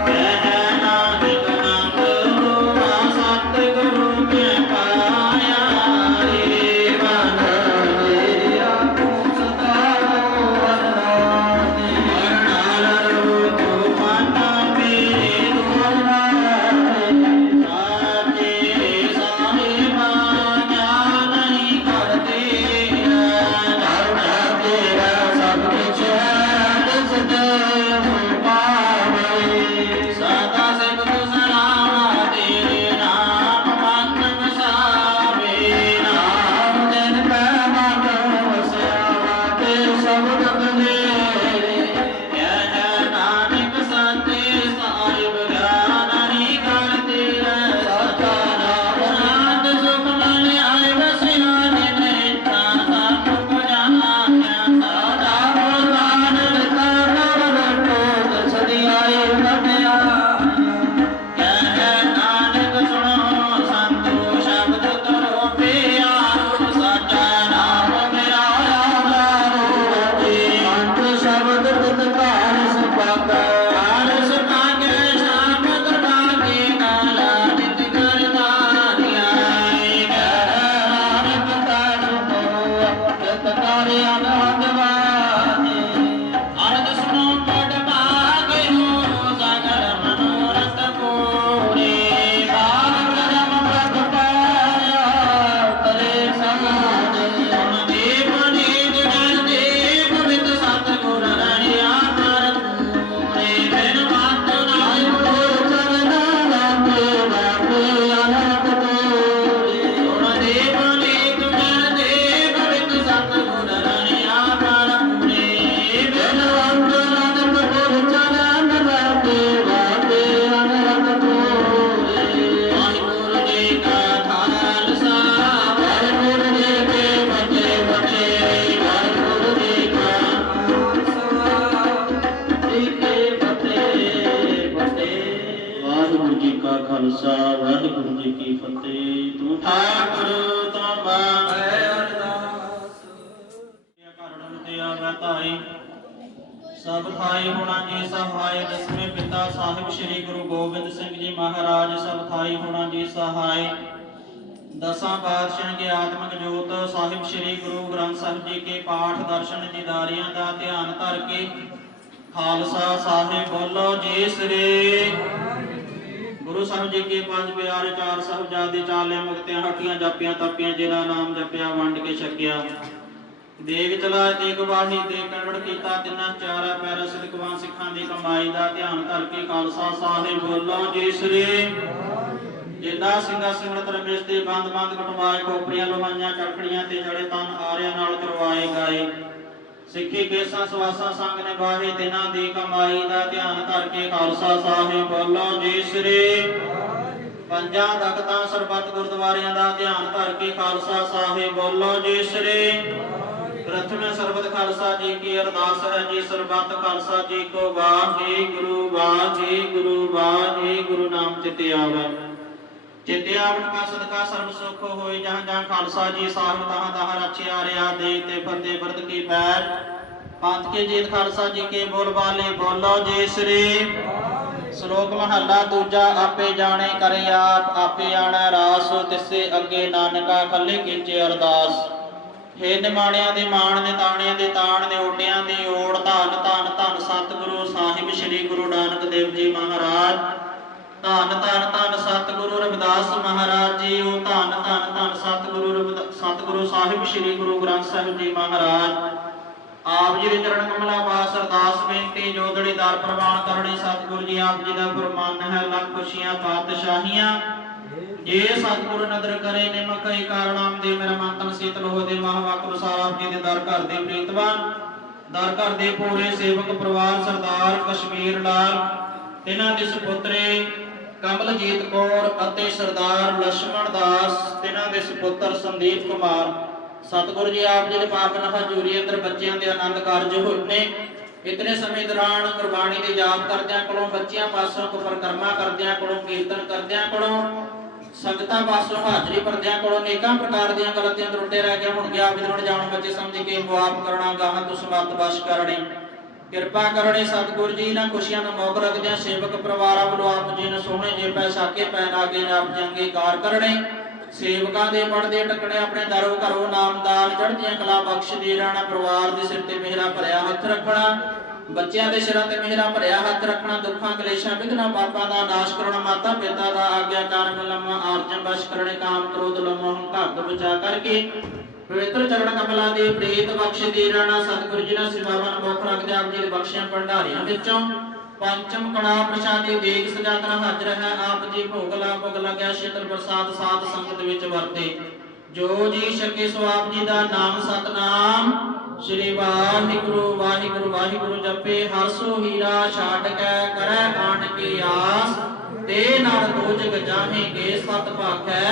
ਕਹਿ ਨਾਨਕ ਨੰਦ ਹੋਵਾ ਸਤਿਗੁਰੂ ਮੈਂ ਪਾਇਆ ਰੇ ਵਾਹਿਗੁਰੂ ਜੀ ਕਾ ਖਾਲਸਾ ਵਾਹਿਗੁਰੂ ਜੀ ਕੀ ਫਤਿਹ। ਤੂੰ ਠਾਕੁਰ ਤੂੰ ਬਾਬੈ ਅਰਦਾਸ ਕਰਣ ਤੇ ਆਵੈ ਧਾਈ ਸਭ ਥਾਈ ਹੋਣਾ ਜੀ ਸਹਾਇ। ਦਸਵੇਂ ਪਿਤਾ ਸਾਹਿਬ ਸ੍ਰੀ ਗੁਰੂ ਗੋਬਿੰਦ ਸਿੰਘ ਜੀ ਮਹਾਰਾਜ ਸਭ ਥਾਈ ਹੋਣਾ ਜੀ ਸਹਾਇ। ਦਸਾਂ ਪਾਤਸ਼ਾਹਾਂ ਕੇ ਆਤਮਿਕ ਜੋਤ ਸਾਹਿਬ ਸ੍ਰੀ ਗੁਰੂ ਗ੍ਰੰਥ ਸਾਹਿਬ ਜੀ ਕੇ ਪਾਠ ਦਰਸ਼ਨ ਦੀਦਾਰਿਆਂ ਦਾ ਧਿਆਨ ਧਰ ਕੇ ਖਾਲਸਾ ਸਾਹਿਬ ਬੋਲੋ ਜੀ ਸ੍ਰੀ ਗੁਰੂ ਸਾਹਿਬ ਜੀ ਕੇ ਪੰਜ ਪਿਆਰੇ ਚਾਰ ਸਾਹਿਬਜ਼ਾਦੇ ਚਾਲੇ ਮੁਕਤਿਆਂ ਹੱਟੀਆਂ ਜਾਪੀਆਂ ਤਾਪੀਆਂ ਜਿਨ੍ਹਾਂ ਨਾਮ ਜਪਿਆ ਵੰਡ ਕੇ ਛਕਿਆ। ਦੇਗ ਚਲਾ ਦੇਗ ਵਾਹੀ ਦੇ ਕੜਵੜ ਕੀਤਾ ਤਿੰਨਾਂ ਚਾਰਾਂ ਪੈਰਾਂ ਸਿੱਖਵਾਂ ਸਿੱਖਾਂ ਦੀ ਕਮਾਈ ਦਾ ਧਿਆਨ ਧਰ ਕੇ ਖਾਲਸਾ ਸਾਹਿਬ ਬੋਲੋ ਜੀ ਸ੍ਰੀ ਜਿੰਦਾ ਸਿੰਘਾ ਸਿੰਘਤ ਰਮੇਸ਼ ਤੇ ਬੰਦ ਕਟਵਾਏ ਖੋਪਰੀਆਂ ਲੋਹਾਈਆਂ ਚੜਖੜੀਆਂ ਤੇ ਜੜੇ ਤਨ ਆਰਿਆਂ ਨਾਲ ਕਰਵਾਏ ਗਾਏ। ਸਿੱਖੀ ਕੇਸਾਂ ਸਵਾਸਾਂ ਸੰਗ ਨਿਭਾਏ ਤਿਨਾਂ ਦੀ ਕਮਾਈ ਦਾ ਧਿਆਨ ਧਰ ਕੇ ਖਾਲਸਾ ਸਾਹਿਬ ਬੋਲੋ ਜੀ ਸ੍ਰੀ ਪੰਜਾਂ ਤਖਤਾਂ ਸਰਬੱਤ ਗੁਰਦੁਆਰਿਆਂ ਦਾ ਧਿਆਨ ਧਰ ਕੇ ਖਾਲਸਾ ਸਾਹਿਬ ਬੋਲੋ ਜੀ ਸ੍ਰੀ ਪ੍ਰਥਮੇ ਸਰਬਤ ਖਾਲਸਾ ਜੀ ਕੀ ਅਰਦਾਸ ਹੈ ਜੀ ਸਰਬੱਤ ਖਾਲਸਾ ਜੀ ਕੋ ਵਾਹਿਗੁਰੂ ਵਾਹਿਗੁਰੂ ਵਾਹਿਗੁਰੂ ਨਾਮ ਚਿਤਿ ਆਵੈ। ਚਿਤਿ ਆਵਣ ਕਾ ਸਦਕਾ ਸਰਬ ਸੁਖ ਹੋਏ ਜਹਾਂ ਜਹਾਂ ਖਾਲਸਾ ਜੀ ਸਾਹਿਬ ਤਹਾਂ ਤਹਾਂ ਰਚਿਆ ਰਿਆ ਦੇ ਤੇ ਫਤਿਹ ਬਰਦ ਕੀ ਪੈਰ ਪੰਥ ਕੇ ਜੀਤ ਖਾਲਸਾ ਜੀ ਕੇ ਬੋਲ ਬਾਲੇ ਬੋਲੋ ਜੀ ਸ੍ਰੀ ਸ਼ਲੋਕ ਮਹੱਲਾ ਦੂਜਾ ਆਪੇ ਜਾਣੇ ਕਰੇ ਆਪ ਆਪੇ ਆਣਾ ਰਾਸ ਤਿਸੇ ਅੱਗੇ ਨਾਨਕਾ ਕੱਲੇ ਕੀਚੇ ਅਰਦਾਸ। ਹੇ ਨਿਮਾਣਿਆਂ ਦੇ ਮਾਣ ਨੇ ਤਾਣਿਆਂ ਦੇ ਤਾਣ ਨੇ ਓਟਿਆਂ ਦੀ ਓੜ ਧੰਨ ਧੰਨ ਧੰਨ ਸਤਿਗੁਰੂ ਸਾਹਿਬ ਸ੍ਰੀ ਗੁਰੂ ਨਾਨਕ ਦੇਵ ਜੀ ਮਹਾਰਾਜ ਧੰਨ ਧੰਨ ਧੰਨ ਸਤਿਗੁਰੂ ਰਵਿਦਾਸ ਮਹਾਰਾਜ ਜੀ ਉਹ ਧੰਨ ਧੰਨ ਧੰਨ ਸਤਿਗੁਰੂ ਸਾਹਿਬ ਸ੍ਰੀ ਗੁਰੂ ਗ੍ਰੰਥ ਸਾਹਿਬ ਜੀ ਮਹਾਰਾਜ ਆਪ ਜੀ ਦੇ ਚਰਨ ਕਮਲਾਂ ਪਾਸ ਅਰਦਾਸ ਬੇਨਤੀ ਜੋਦੜੀ ਦਰ ਪ੍ਰਵਾਨ ਕਰਨੀ ਸਤਿਗੁਰੂ ਜੀ ਆਪ ਜੀ ਦਾ ਫਰਮਾਨ ਹੈ ਲੱਖ ਖੁਸ਼ੀਆਂ ਪਾਤਸ਼ਾਹੀਆਂ ਜੇ ਸਤਿਗੁਰੂ ਨਦਰ ਕਰੇ ਨਿਮਕ ਹੀ ਕਾਰਨਾਮ ਦੇ ਮੇਰਾ ਮਨ ਤਨ ਸੀਤਲ ਹੋ ਦੇ ਮਹਾਵਾਕੁਰ ਸਾਹਿਬ ਜੀ ਦੇ ਦਰ ਘਰ ਦੇ ਪ੍ਰੀਤਵਾਨ ਦਰ ਘਰ ਦੇ ਪੂਰੇ ਸੇਵਕ ਪਰਿਵਾਰ ਸਰਦਾਰ ਕਸ਼ਮੀਰ ਲਾਲ ਤਿਨਾਂ ਦੇ ਸੁਪੁੱਤਰੇ ਕਮਲਜੀਤ ਕੌਰ ਅਤੇ ਸਰਦਾਰ ਲక్ష్మణ ਦਾਸ ਤਿਨਾਂ ਦੇ ਸੁਪੁੱਤਰ ਸੰਦੀਪ ਕੁਮਾਰ ਸਤਿਗੁਰੂ ਜੀ ਆਪ ਜੀ ਦੇ ਪਾਵਨ ਹਜ਼ੂਰੀ ਅੰਦਰ ਬੱਚਿਆਂ ਦੇ ਆਨੰਦ ਕਾਰਜ ਹੋਏ ਨੇ। ਇਤਨੇ ਸਮੇਂ ਦੌਰਾਨ ਗੁਰਬਾਣੀ ਦੇ ਜਾਪ ਕਰਦਿਆਂ ਕੋਲੋਂ ਬੱਚਿਆਂ ਪਾਸੋਂ ਪਰਿਕਰਮਾ ਕਰਦਿਆਂ ਕੋਲੋਂ ਕੀਰਤਨ ਕਰਦਿਆਂ ਕੋਲੋਂ ਸੰਗਤਾਂ ਪਾਸੋਂ ਹਾਜ਼ਰੀ ਭਰਦਿਆਂ ਕੋਲੋਂ ਅਨੇਕਾਂ ਪ੍ਰਕਾਰ ਦੀਆਂ ਗਲਤੀਆਂ ਤਰੁੱਟੇ ਰਹਿ ਗਏ ਹੁਣ ਗਿਆ ਵਿਦਰਣ ਜਾਣ ਬੱਚੇ ਸਮਝ ਕੇ ਮੁਆਫ ਕਰਨਾ ਗਾਹਾਂ ਤੋਂ ਸਮਰਥ ਬਖਸ਼ ਕਰਨੀ ਕਿਰਪਾ ਕਰਨੀ ਸਤਿਗੁਰੂ ਜੀ ਇਹਨਾਂ ਖੁਸ਼ੀਆਂ ਨੂੰ ਮੌਕ ਰੱਖਦਿਆਂ ਸੇਵਕ ਪਰਿਵਾਰਾਂ ਵੱਲੋਂ ਆਪ ਜੀ ਨੂੰ ਸੋਹਣੇ ਜੇ ਪੈ ਸਾਕੇ ਪੈ ਲਾਗੇ ਨੇ ਆਪ ਜੀ ਅੰਗੀਕਾਰ ਕਰਨੇ ਸੇਵਕਾਂ ਦੇ ਪੜਦੇ ਟਕਣੇ ਆਪਣੇ ਦਰੋਂ ਘਰੋਂ ਨਾਮਦਾਨ ਚੜ੍ਹਦੀਆਂ ਕਲਾ ਬਖਸ਼ ਦੇ ਰਹਿਣਾ ਪਰਿਵਾਰ ਦੇ ਸਿਰ ਤੇ ਮਿਹਰਾਂ ਭਰਿਆ ਹੱਥ ਰੱਖਣਾ ਬੱਚਿਆਂ ਦੇ ਸਿਰਾਂ ਤੇ ਮਿਹਰਾਂ ਭਰਿਆ ਹੱਥ ਰੱਖਣਾ ਦੁੱਖਾਂ ਕਲੇਸ਼ਾਂ ਵਿਘਨਾਂ ਪਾਪਾਂ ਦਾ ਨਾਸ਼ ਕਰਨਾ ਮਾਤਾ ਪਿਤਾ ਦਾ ਆਗਿਆਕਾਰ ਲੰਮਾ ਆਰਜਨ ਬਸ਼ ਕਰਨੇ ਕਾਮ ਕ੍ਰੋਧ ਲੰਮਾ ਹੰਕਾਰ ਤੋਂ ਬਚਾ ਕਰਕੇ ਪਵਿੱਤਰ ਚਰਨ ਕਮਲਾਂ ਦੀ ਪ੍ਰੀਤ ਬਖਸ਼ ਦੇ ਰਹਿਣਾ ਸਤਿਗੁਰੂ ਜੀ ਨੇ ਸੇਵਾਵਾਂ ਨੂੰ ਮੁੱਖ ਰੱਖਦੇ ਆਪ ਜੀ ਦੇ ਬਖਸ਼ਿਆਂ ਭੰਡਾਰੀਆਂ ਵਿੱਚੋਂ ਪੰਚਮ ਕੜਾ ਪ੍ਰਸ਼ਾਦੀ ਦੇਗ ਸਜਾ ਕਰ ਹਾਜ਼ਰ ਹੈ ਆਪ ਜੀ ਭੋਗ ਲੱਗਿਆ ਸ਼ੀਤਲ ਪ੍ਰਸਾਦ ਸਾਧ ਸੰਗਤ ਵਿੱਚ ਵਰਤੇ ਜੋ ਜੀ ਛਕੇ ਸੋ ਆਪ ਜੀ ਦਾ ਨਾਮ ਸਤਨਾਮ ਸ੍ਰੀ ਵਾਹਿਗੁਰੂ ਵਾਹਿਗੁਰੂ ਵਾਹਿਗੁਰੂ ਜਪੇ ਹਰ ਸੋ ਹੀਰਾ ਛਾੜ ਕੇ ਕਰੈ ਆਣ ਕੀ ਆਸ ਤੇ ਨਰ ਦੋਜਗ ਜਾਹੇਗੇ ਸਤ ਭਾਖੈ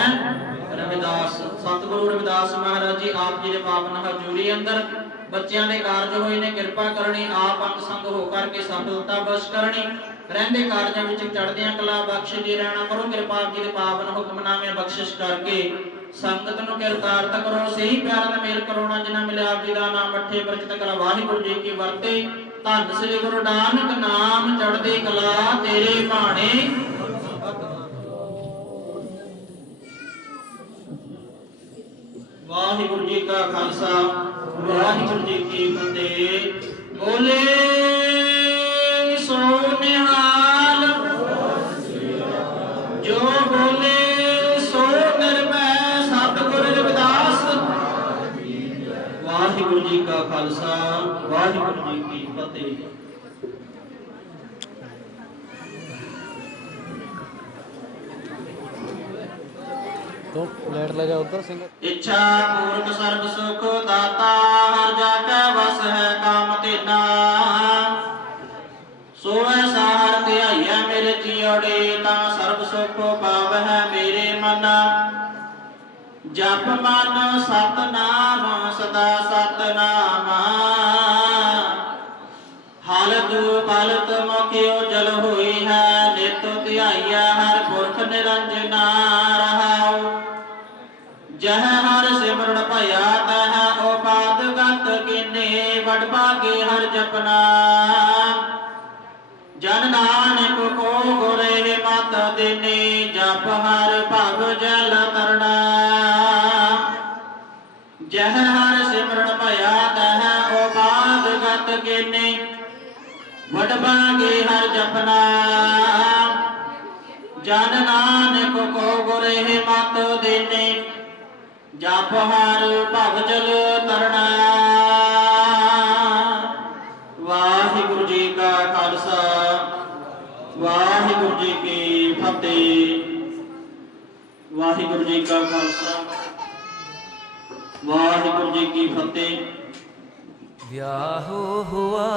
ਰਵਿਦਾਸ ਸਤਿਗੁਰੂ ਰਵਿਦਾਸ ਮਹਾਰਾਜ ਜੀ ਆਪ ਜੀ ਦੇ ਪਾਵਨ ਹਜ਼ੂਰੀ ਅੰਦਰ ਬੱਚਿਆਂ ਦੇ ਕਾਰਜ ਹੋਏ ਨੇ ਕਿਰਪਾ ਕਰਨੀ ਆਪ ਅੰਗ ਸੰਗ ਹੋ ਕਰਕੇ ਸਫਲਤਾ ਬਖਸ਼ ਕਰਨੀ ਰਹਿੰਦੇ ਕਾਰਜਾਂ ਵਿੱਚ ਚੜ੍ਹਦਿਆਂ ਕਲਾ ਬਖਸ਼ ਦੀ ਰਹਿਣਾ ਕਰੋ ਕਿਰਪਾ ਆਪ ਜੀ ਦੇ ਪਾਵਨ ਹੁਕਮਨਾਮੇ ਬਖਸ਼ਿਸ਼ ਕਰਕੇ ਸੰਗਤ ਨੂੰ ਕਿਰਤਾਰਥ ਕਰੋ ਸਹੀ ਪਿਆਰਾਂ ਦਾ ਮੇਲ ਕਰੋ ਨਾ ਜਿਨ੍ਹਾਂ ਮਿਲਿਆ ਆਪ ਜੀ ਦਾ ਨਾਮ ਮੱਠੇ ਪ੍ਰਚਿਤ ਕਲਾ ਵਾਹਿਗੁਰੂ ਜੀ ਕੀ ਵਰਤੇ ਧੰਨ ਸ੍ਰੀ ਗੁਰੂ ਨਾਨਕ ਨਾਮ ਚੜ੍ਹਦੀ ਕਲਾ ਤੇਰੇ ਭਾਣੇ ਵਾਹਿਗੁਰੂ ਜੀ ਕਾ ਖਾਲਸਾ ਵਾਹਿਗੁਰੂ ਜੀ ਕੀ ਫਤਿਹ ਬੋਲੇ ਸੋ ਨਿਹਾਲ ਜੋ ਬੋਲੇ ਸੋ ਨਿਰਭੈ ਸਤਿਗੁਰ ਰਵਿਦਾਸ ਵਾਹਿਗੁਰੂ ਜੀ ਕਾ ਖਾਲਸਾ ਵਾਹਿਗੁਰੂ ਜੀ ਕੀ ਫਤਿਹ। तो लेट ले जाओ उधर सिंह इच्छा पूर्वक सर्व सुख दाता हर जाके बस है काम तेना सोवे सार ध्याइया मेरे जियोड़े ता सर्व सुख पाव है मेरे मन जप मन सतनाम सदा सतनाम हालत हालत मुखियो जल हुई है नित ध्याइया हर निरंजना रहाओ। जह हर सिमरन भया तह उपाद गत कीने वड भागे हर जपना। जन नानक को गुरे मत देने जप हर भव जल तरना। जह हर सिमरन भया तह उपाद गत कीने वड भागे हर जपना। जन नानक को गुरे मत देने जप हर भव जल तरना। वाहिगुरु जी का खालसा वाहिगुरु जी की फतेह। वाहिगुरु जी का खालसा वाहिगुरु जी की फतेह। ब्याह हुआ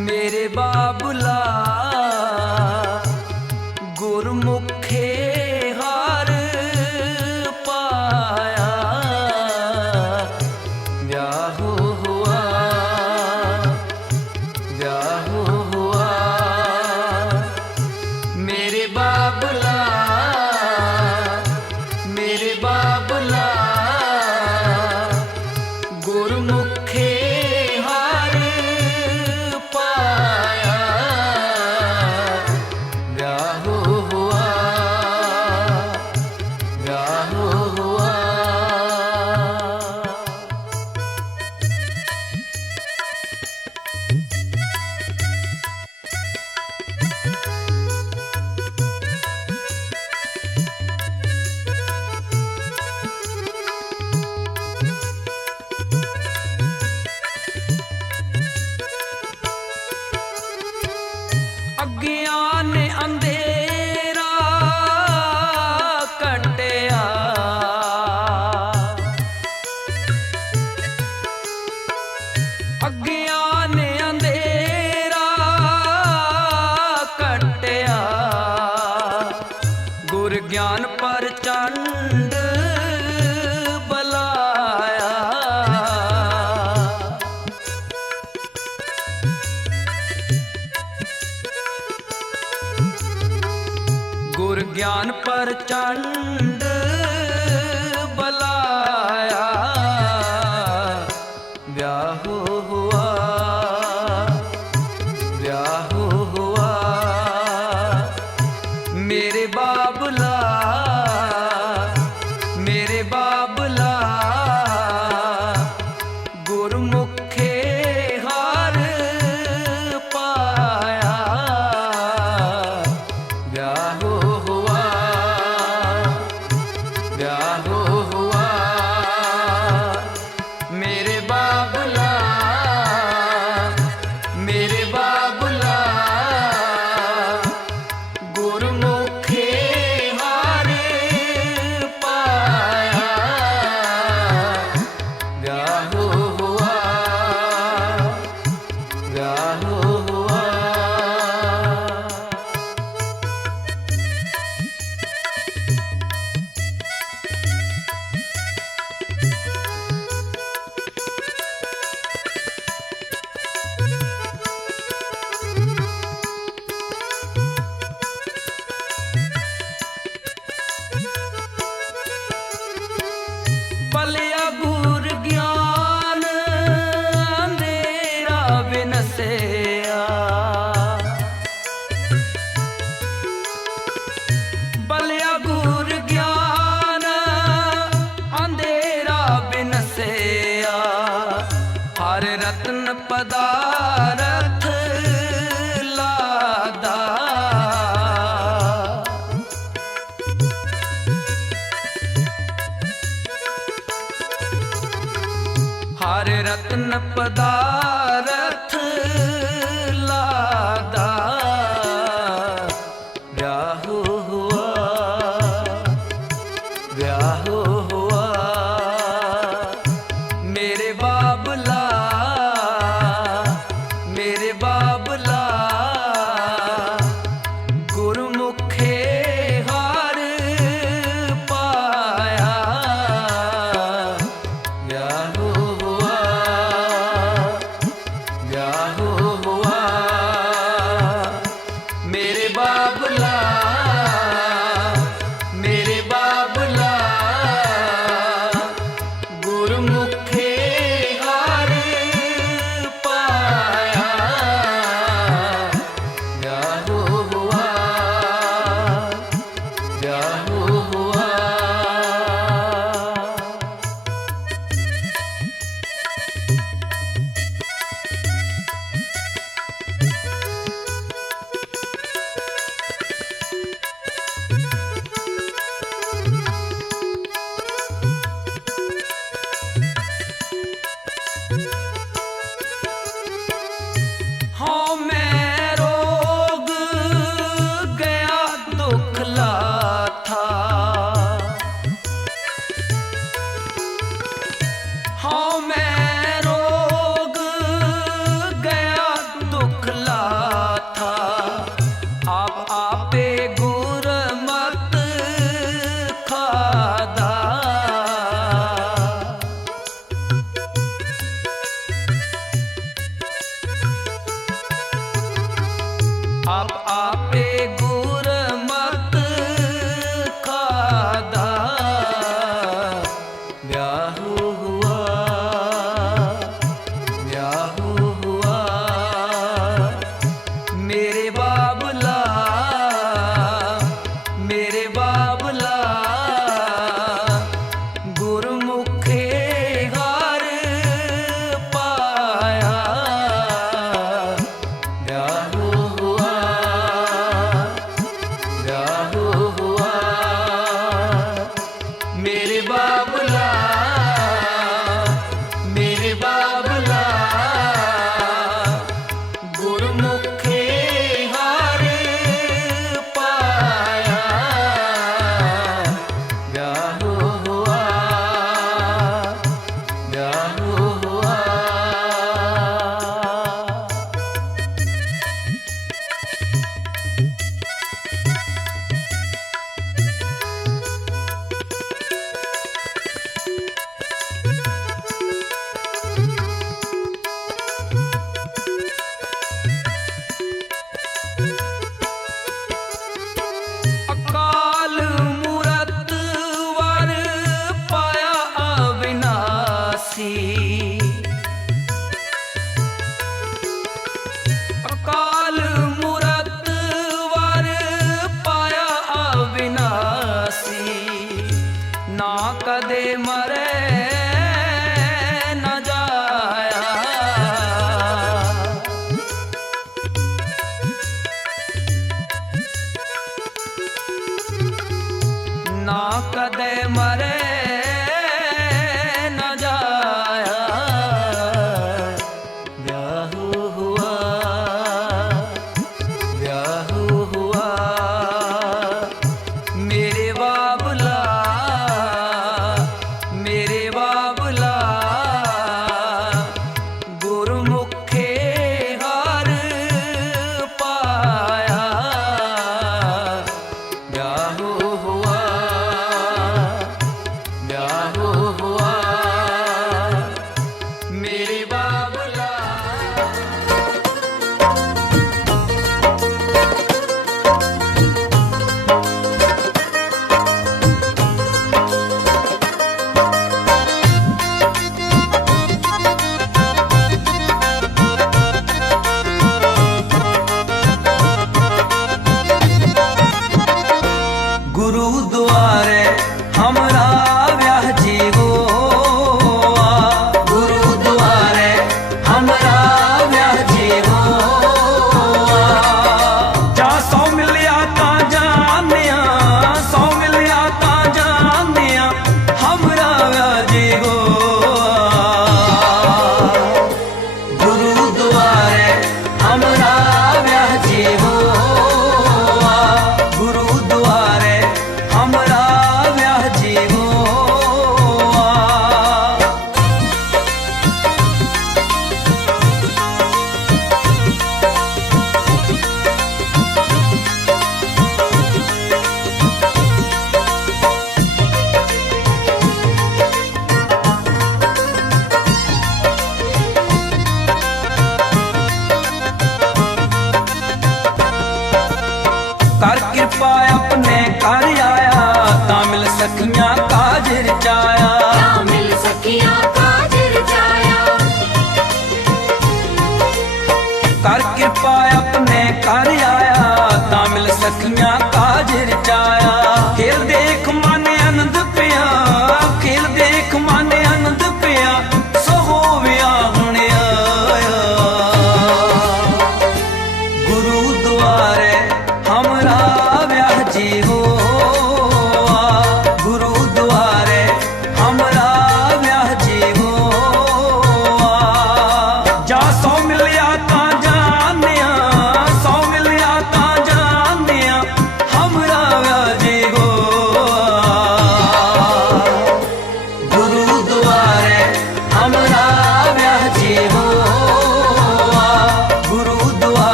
मेरे बाबला गुरमुखे हार पाया। ब्याह हुआ मेरे बाबला गुरमुखे हार पाया। ब्याह हुआ अज्ञान अंधेरा कटिया। अज्ञान अंधेरा कटिया। गुर ज्ञान प्रचंड बलाया। गुर ज्ञान प्रचंड बलाया। ब्याह हुआ मेरे बाबला गुरमुखे हार पाया। ब्याह हुआ मेरे बाबला गुरमुखे हार पाया। ब्याह हुआ बलिया गुर ज्ञान अंधेरा बिनसेया। बलिया गुर ज्ञान अंधेरा बिनसेया। हर रत्न पदारथ लादा। हर रत्न पदारथ लादा। ब्याह हुआ मेरे बाबला गुरमुखे हार पाया। ब्याह हुआ गुरमुखे हार पाया जाहू हुआ जाहू हुआ। हाँ मैं रोग गया दुख लाथा, हाँ मैं रोग गया दुख लाथा। आप आपे गुरमत खादा, आप आपे गुरमत खादा। ब्याहू हुआ ब्याहू हुआ मेरे बाबला मेरे बाबला। गुरमुखे हार पाया ब्याहू हुआ ब्याहू हुआ मेरे बाबला मेरे बाबला। गुरमुखे हार पाया ब्याहू हुआ ब्याहू हुआ। अकाल मूरत वर पाया अविनाशी, अकाल मूरत वर पाया अविनाशी। ना कदे मरे न जाया, ना कदे मरे न जाया। ब्याहू हुआ ब्याहू हुआ मेरे बाबला मेरे बाबला। गुरमुखे हार पाया ब्याहू हुआ ब्याहू हुआ मेरे बाबला। गुरु द्वारे हमरा ब्याह जीवो, गुरु द्वारे हमरा ब्याह जीवो। जा सौ मिलिया ता जानिया सौ मिलिया ता जानिया हमरा ब्याह जीवो। गुरु द्वारे हमरा ब्याह जीवो, गुरु द्वारे हमरा ब्याह जीवो। कर कृपा अपने कर आया, तामिल सखियां काज रचाया, तामिल सखियां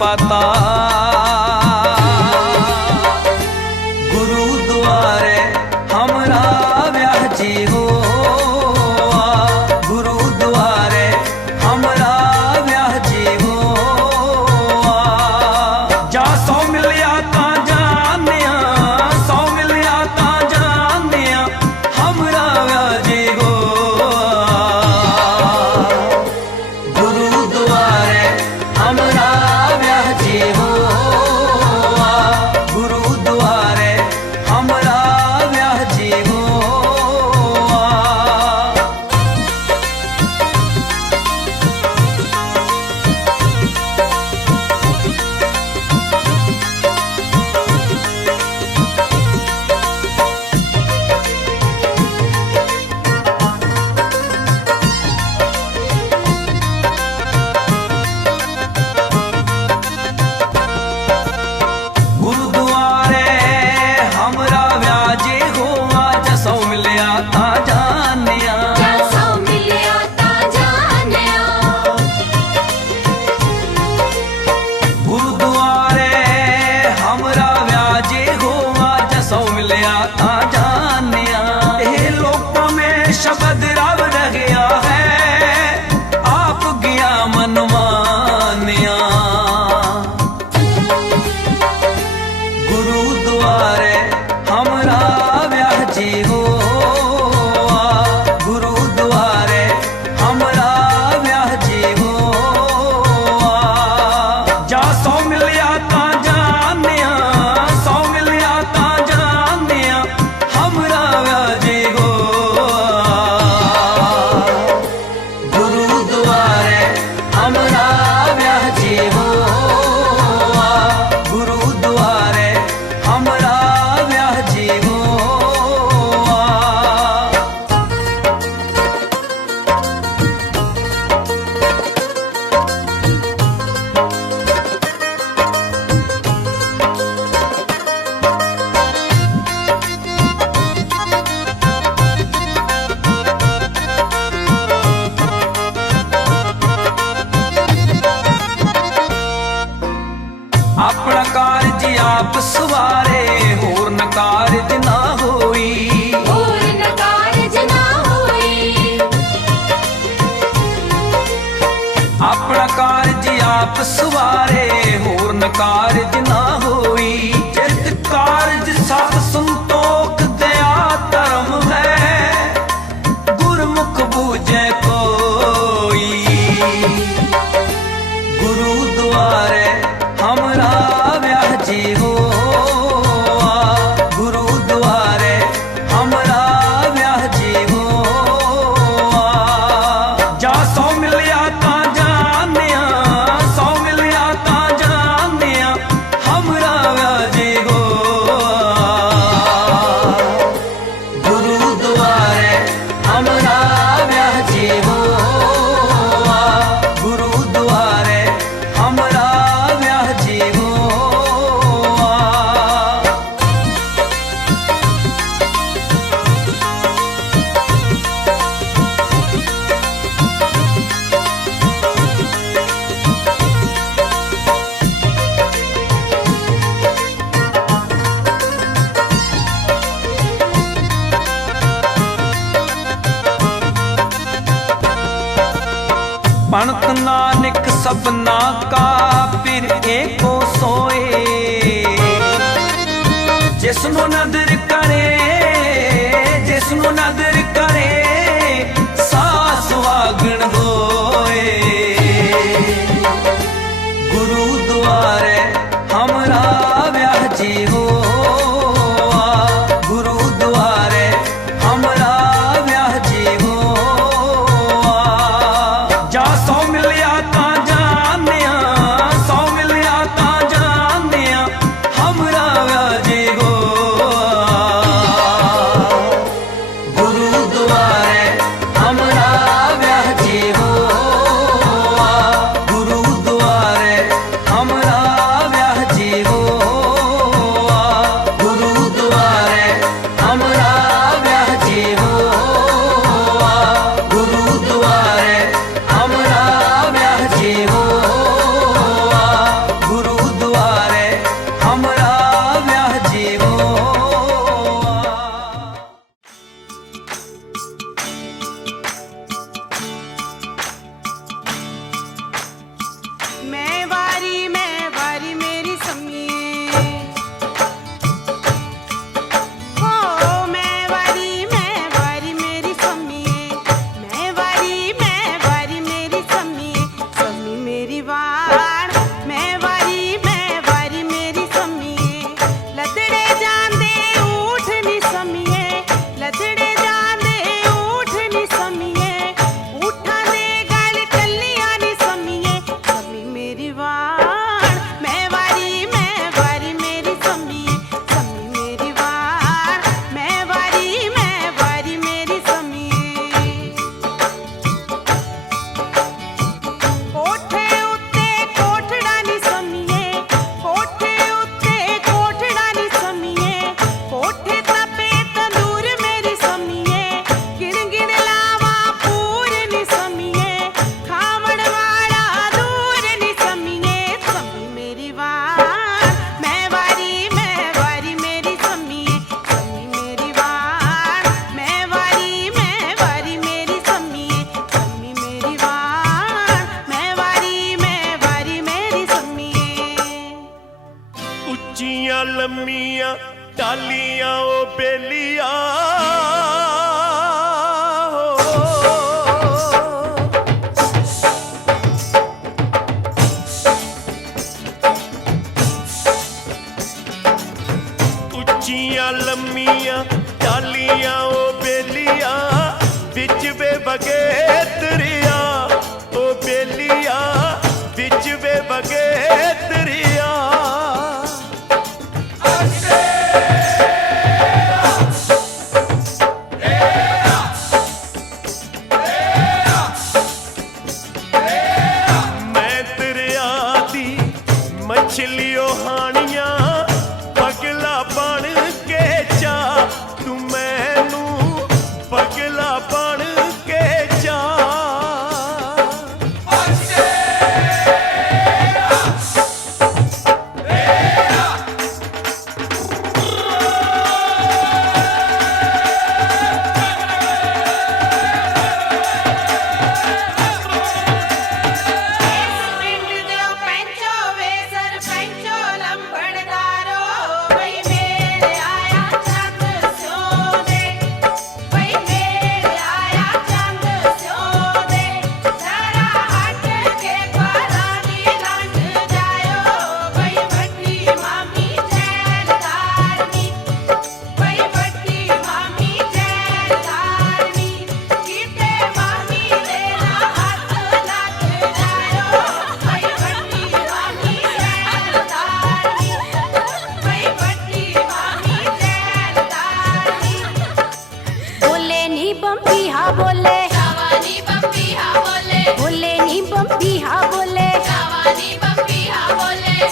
पता गुरुद्वारे हमरा ब्याह जी हो गुरुद्वारे हमरा ब्याह जी हो जा सौ मिलिया ता जानिया सौ मिलिया ता जानिया हमरा ब्याह जी हो गुरुद्वारे हमरा ब्याह जी हो गुरुद्वारे हमरा ब्याह जी हो गुरुद्वारे हमरा ब्याह जी हो आज सौ मिलिया ता जानिया गुरुद्वारे हमरा ब्याह जी हो आज सौ मिलिया ता जानिया ये लोकों में शब्द रब रह गया है आप गया मनमानिया गुरुद्वारे हमरा ब्याह जी हो गुरुद्वारे हमरा ब्याह जी हो जा सौ मिलिया ता जानिया सौ मिलिया ता जानिया हमरा ब्याह जी हो गुरुद्वारे हमरा ब्याह जी हो गुरुद्वारे हमरा ब्याह जी हो अपना कारज आप सवारे होर न कारज ना होई अपना कारज आप सवारे होर न कारज ना होई जित कारज साध संतोख दया धर्म है गुरमुख बूझे कोई गुरुद्वारे हमरा ब्याह जी हो गुरुद्वारे हमरा ब्याह जी हो जा सौ मिलिया ता जानिया सौ मिलिया ता जानिया हमरा ब्याह जी हो गुरुद्वारे हमरा ब्याह जी हो गुरुद्वारे हमरा ब्याह जी हो पणत नानक सपना का फिर एको सोए जिसनु नदर करे जिसनु नदर करे सास वागण होए गुरुद्वारे हमरा ब्याह जी हो गुरुद्वारे हमरा ब्याह जी हो जा सौ मिलिया ता जानिया सौ मिलिया ता जानिया हमरा ब्याह जी हो गुरु ਲੰਮੀਆਂ ਟਾਲੀਆਂ ਉਹ ਬੇਲੀਆਂ ਉੱਚੀਆਂ ਲੰਮੀਆਂ ਟਾਲੀਆਂ ਉਹ ਬੇਲੀਆਂ ਵਿੱਚ ਵੇ ਵਗੇ ਦਰਿਆ ਉਹ ਬੇਲੀਆਂ ਵਿੱਚ ਵੇ ਵਗੇ ਦਰਿਆ ਮੈਂ ਦਰਿਆ ਦੀ ਮਛਲੀਓ ਹਾਣੀਆਂ ਪਗਲਾ ਬਣ ਕੇ ਜਾ ਤੂੰ ਮੈਨੂੰ ਪਗਲਾ ਬਣ ਕੇ ਜਾ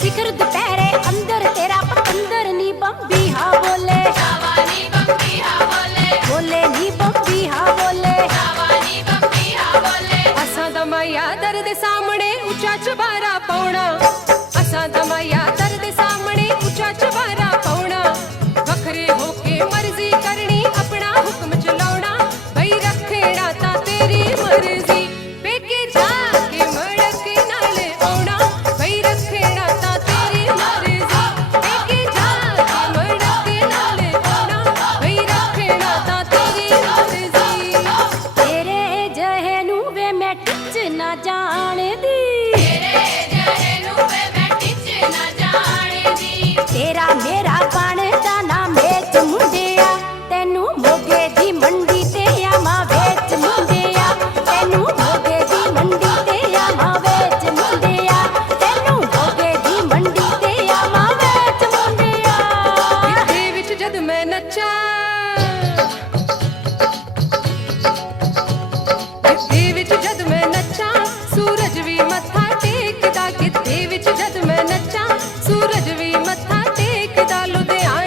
ਸਿਖਰ ਦੁਪਹਿਰੇ ਅੰਦਰ ਤੇਰਾ ਪਤੰਦਰ ਨੀ ਬੰਬੀ ਹਾ ਬੋਲੇ ਸ਼ਾਵਾਨੀ ਬੰਬੀ ਹਾ ਬੋਲੇ ਬੋਲੇ ਨੀ ਬੰਬੀ ਹਾ ਬੋਲੇ ਸ਼ਾਵਾਨੀ ਬੰਬੀ ਹਾ ਬੋਲੇ ਅਸਾਂ ਦਾ ਮਾਇਆ ਦਰ ਦੇ ਸਾਹਮਣੇ ਉੱਚਾ ਚਬਾਰਾ ਪਾਉਣਾ ਅਸਾਂ ਦਾ ਮਾਇਆ ਦਰ ਦੇ ਸਾਹਮਣੇ ਉੱਚਾ ਚਬਾਰਾ ਪਾਉਣਾ ਵੱਖਰੇ ਹੋ ਕੇ ਮਰਜ਼ੀ ਕਰਨੀ ਆਪਣਾ ਹੁਕਮ ਚਲਾਉਣਾ ਬਈ ਰੱਖਣਾ ਤਾਂ ਤੇਰੀ ਮਰਜ਼ੀ ਪੇਕੇ ਜਾ ਕੇ ਮੜਕ ਨਾਲ ਆਉਣਾ ਬਈ ਰੱਖਣਾ ਤਾਂ ਤੇਰੀ ਮਰਜ਼ੀ ਪੇਕੇ ਜਾ ਕੇ ਮੜਕ ਨਾਲ ਆਉਣਾ ਬਈ ਰੱਖਣਾ ਤਾਂ ਤੇਰੀ ਮਰਜ਼ੀ ਤੇਰੇ ਜਹੇ ਨੂੰ ਵੇ ਮੈਂ ਟਿੱਚ ਨਾ ਜਾਣਦੀ ਤੇਰੇ ਜਹੇ ਨੂੰ ਵੇ ਮੈਂ ਟਿੱਚ ਨਾ ਜਾਣਦੀ ਤੇਰਾ ਮੇਰਾ ਬਣਦਾ ਨਾ ਮੇਚ ਮੁੰਡਿਆ ਤੈਨੂੰ ਮੋਗੇ ਦੀ ਮੰਡੀ ਤੇ ਆਵਾਂ ਵੇਚ ਮੁੰਡਿਆ ਤੈਨੂੰ ਮੋਗੇ ਦੀ ਮੰਡੀ ਤੇ ਆਵਾਂ ਵੇਚ ਮੁੰਡਿਆ ਤੈਨੂੰ ਮੋਗੇ ਦੀ ਮੰਡੀ ਤੇ ਆਵਾਂ ਵੇਚ ਮੁੰਡਿਆ ਗਿੱਧੇ ਵਿੱਚ ਜਦ ਮੈਂ ਨੱਚਾਂ ਗਿੱਧੇ ਵਿੱਚ ਜਦ ਮੈਂ ਨੱਚਾਂ ਸੂਰਜ ਵੀ ਮੱਥਾ ਟੇਕਦਾ ਗਿੱਧੇ ਵਿੱਚ ਜਦ ਮੈਂ ਨੱਚਾਂ ਸੂਰਜ ਵੀ ਮੱਥਾ ਟੇਕਦਾ ਲੁਧਿਆਣੇ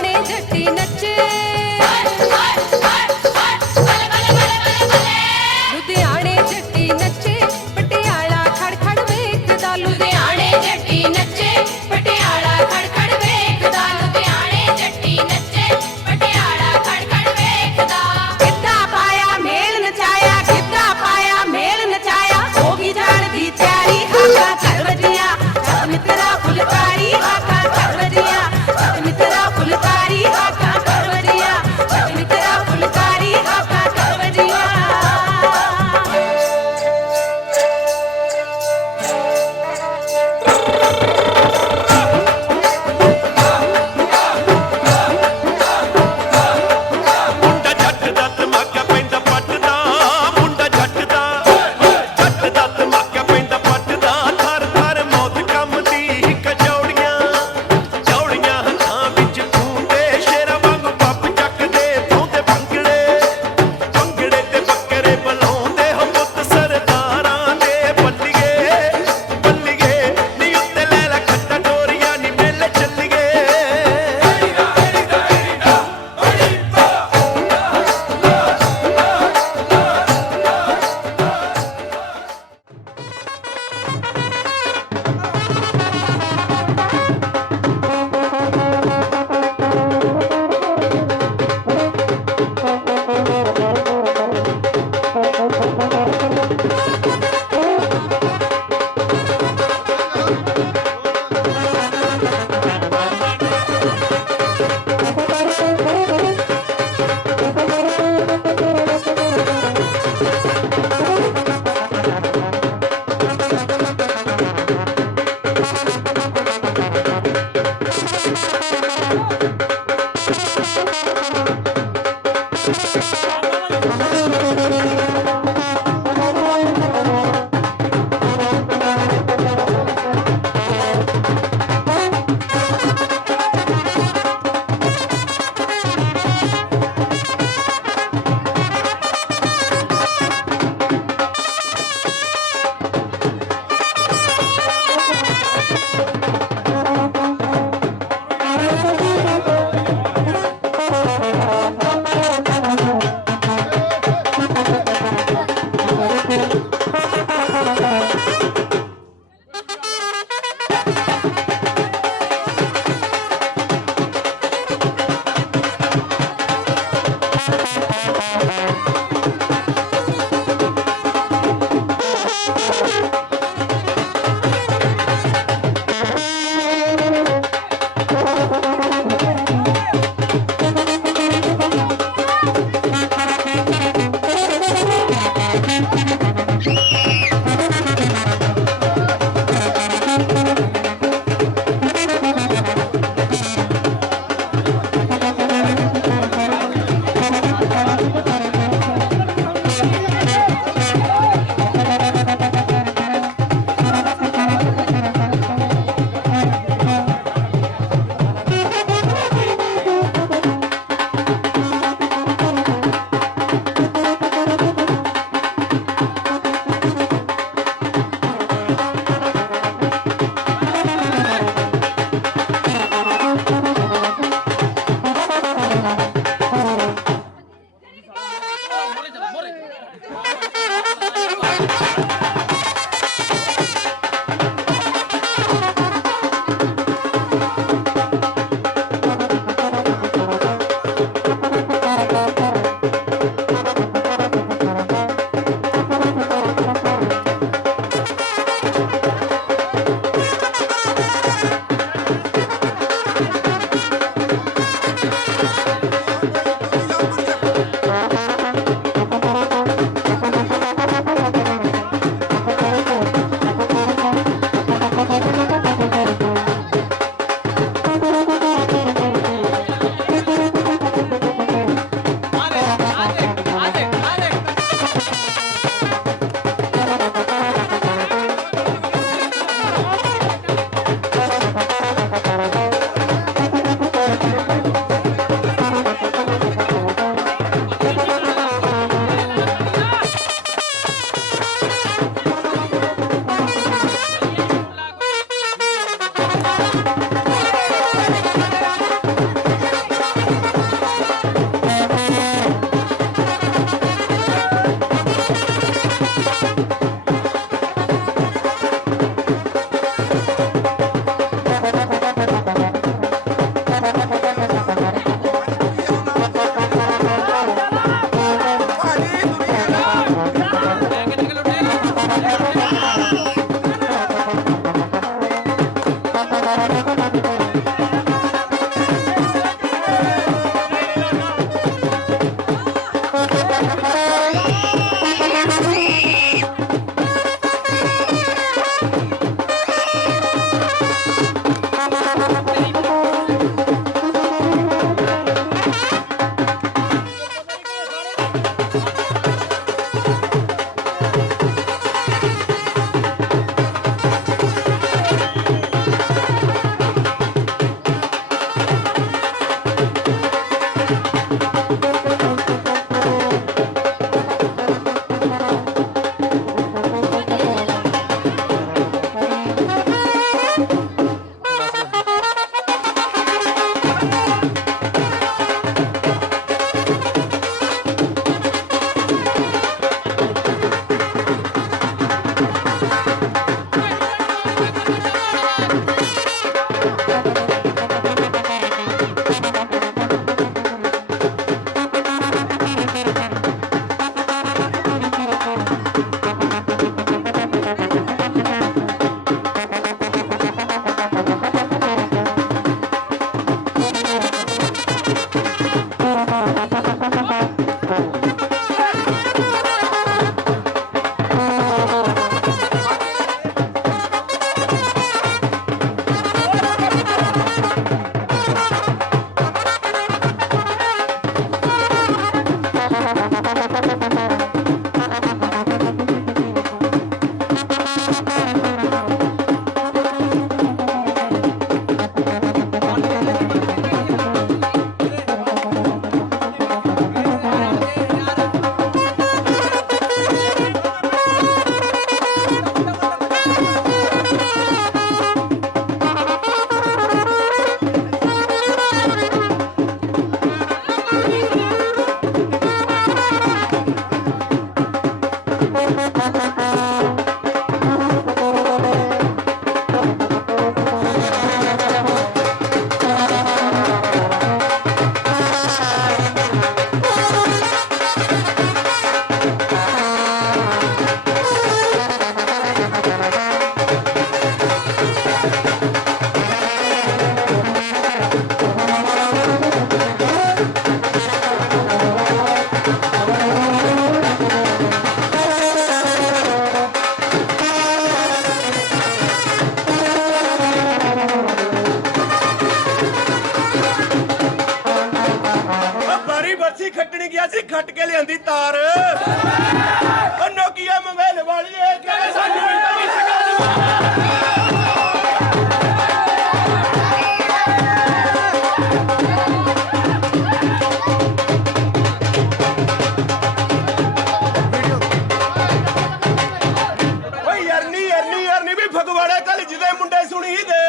ਓਏ ਅਰਨੀ ਵੀ ਫਗਵਾੜਾ ਕਾਲਜ ਦੇ ਮੁੰਡੇ ਸੁਣੀ ਦੇ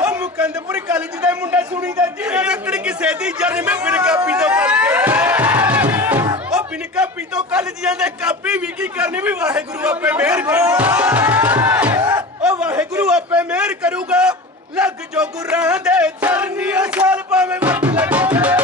ਓ ਮੁਕੰਦਪੁਰ ਕਾਲਜ ਦੇ ਮੁੰਡੇ ਸੁਣੀ ਦੇ ਜਿਹਨੇ ਵੇਖਣ ਕਿਸੇ ਦੀ ਜਰਨ ਮੈਂ ਬਿਨ ਕਾਪੀ ਤੋਂ ਓ ਬਿਨ ਕਾਪੀ ਤੋਂ ਕਾਲਜ ਜਾਂਦੇ ਕਾਪੀ ਵੀ ਕੀ ਕਰਨੀ ਵੀ ਵਾਹਿਗੁਰੂ ਆਪੇ ਮਿਹਰ ਕਰੂਗਾ ਓ ਵਾਹਿਗੁਰੂ ਆਪੇ ਮਿਹਰ ਕਰੂਗਾ ਲੱਗ ਜੋ ਗੁਰਾਂ ਦੇ ਚਰਨੀਆਂ ਸਾਲ ਪਾਵੇਂ ਵਰਤ ਲੱਗੇ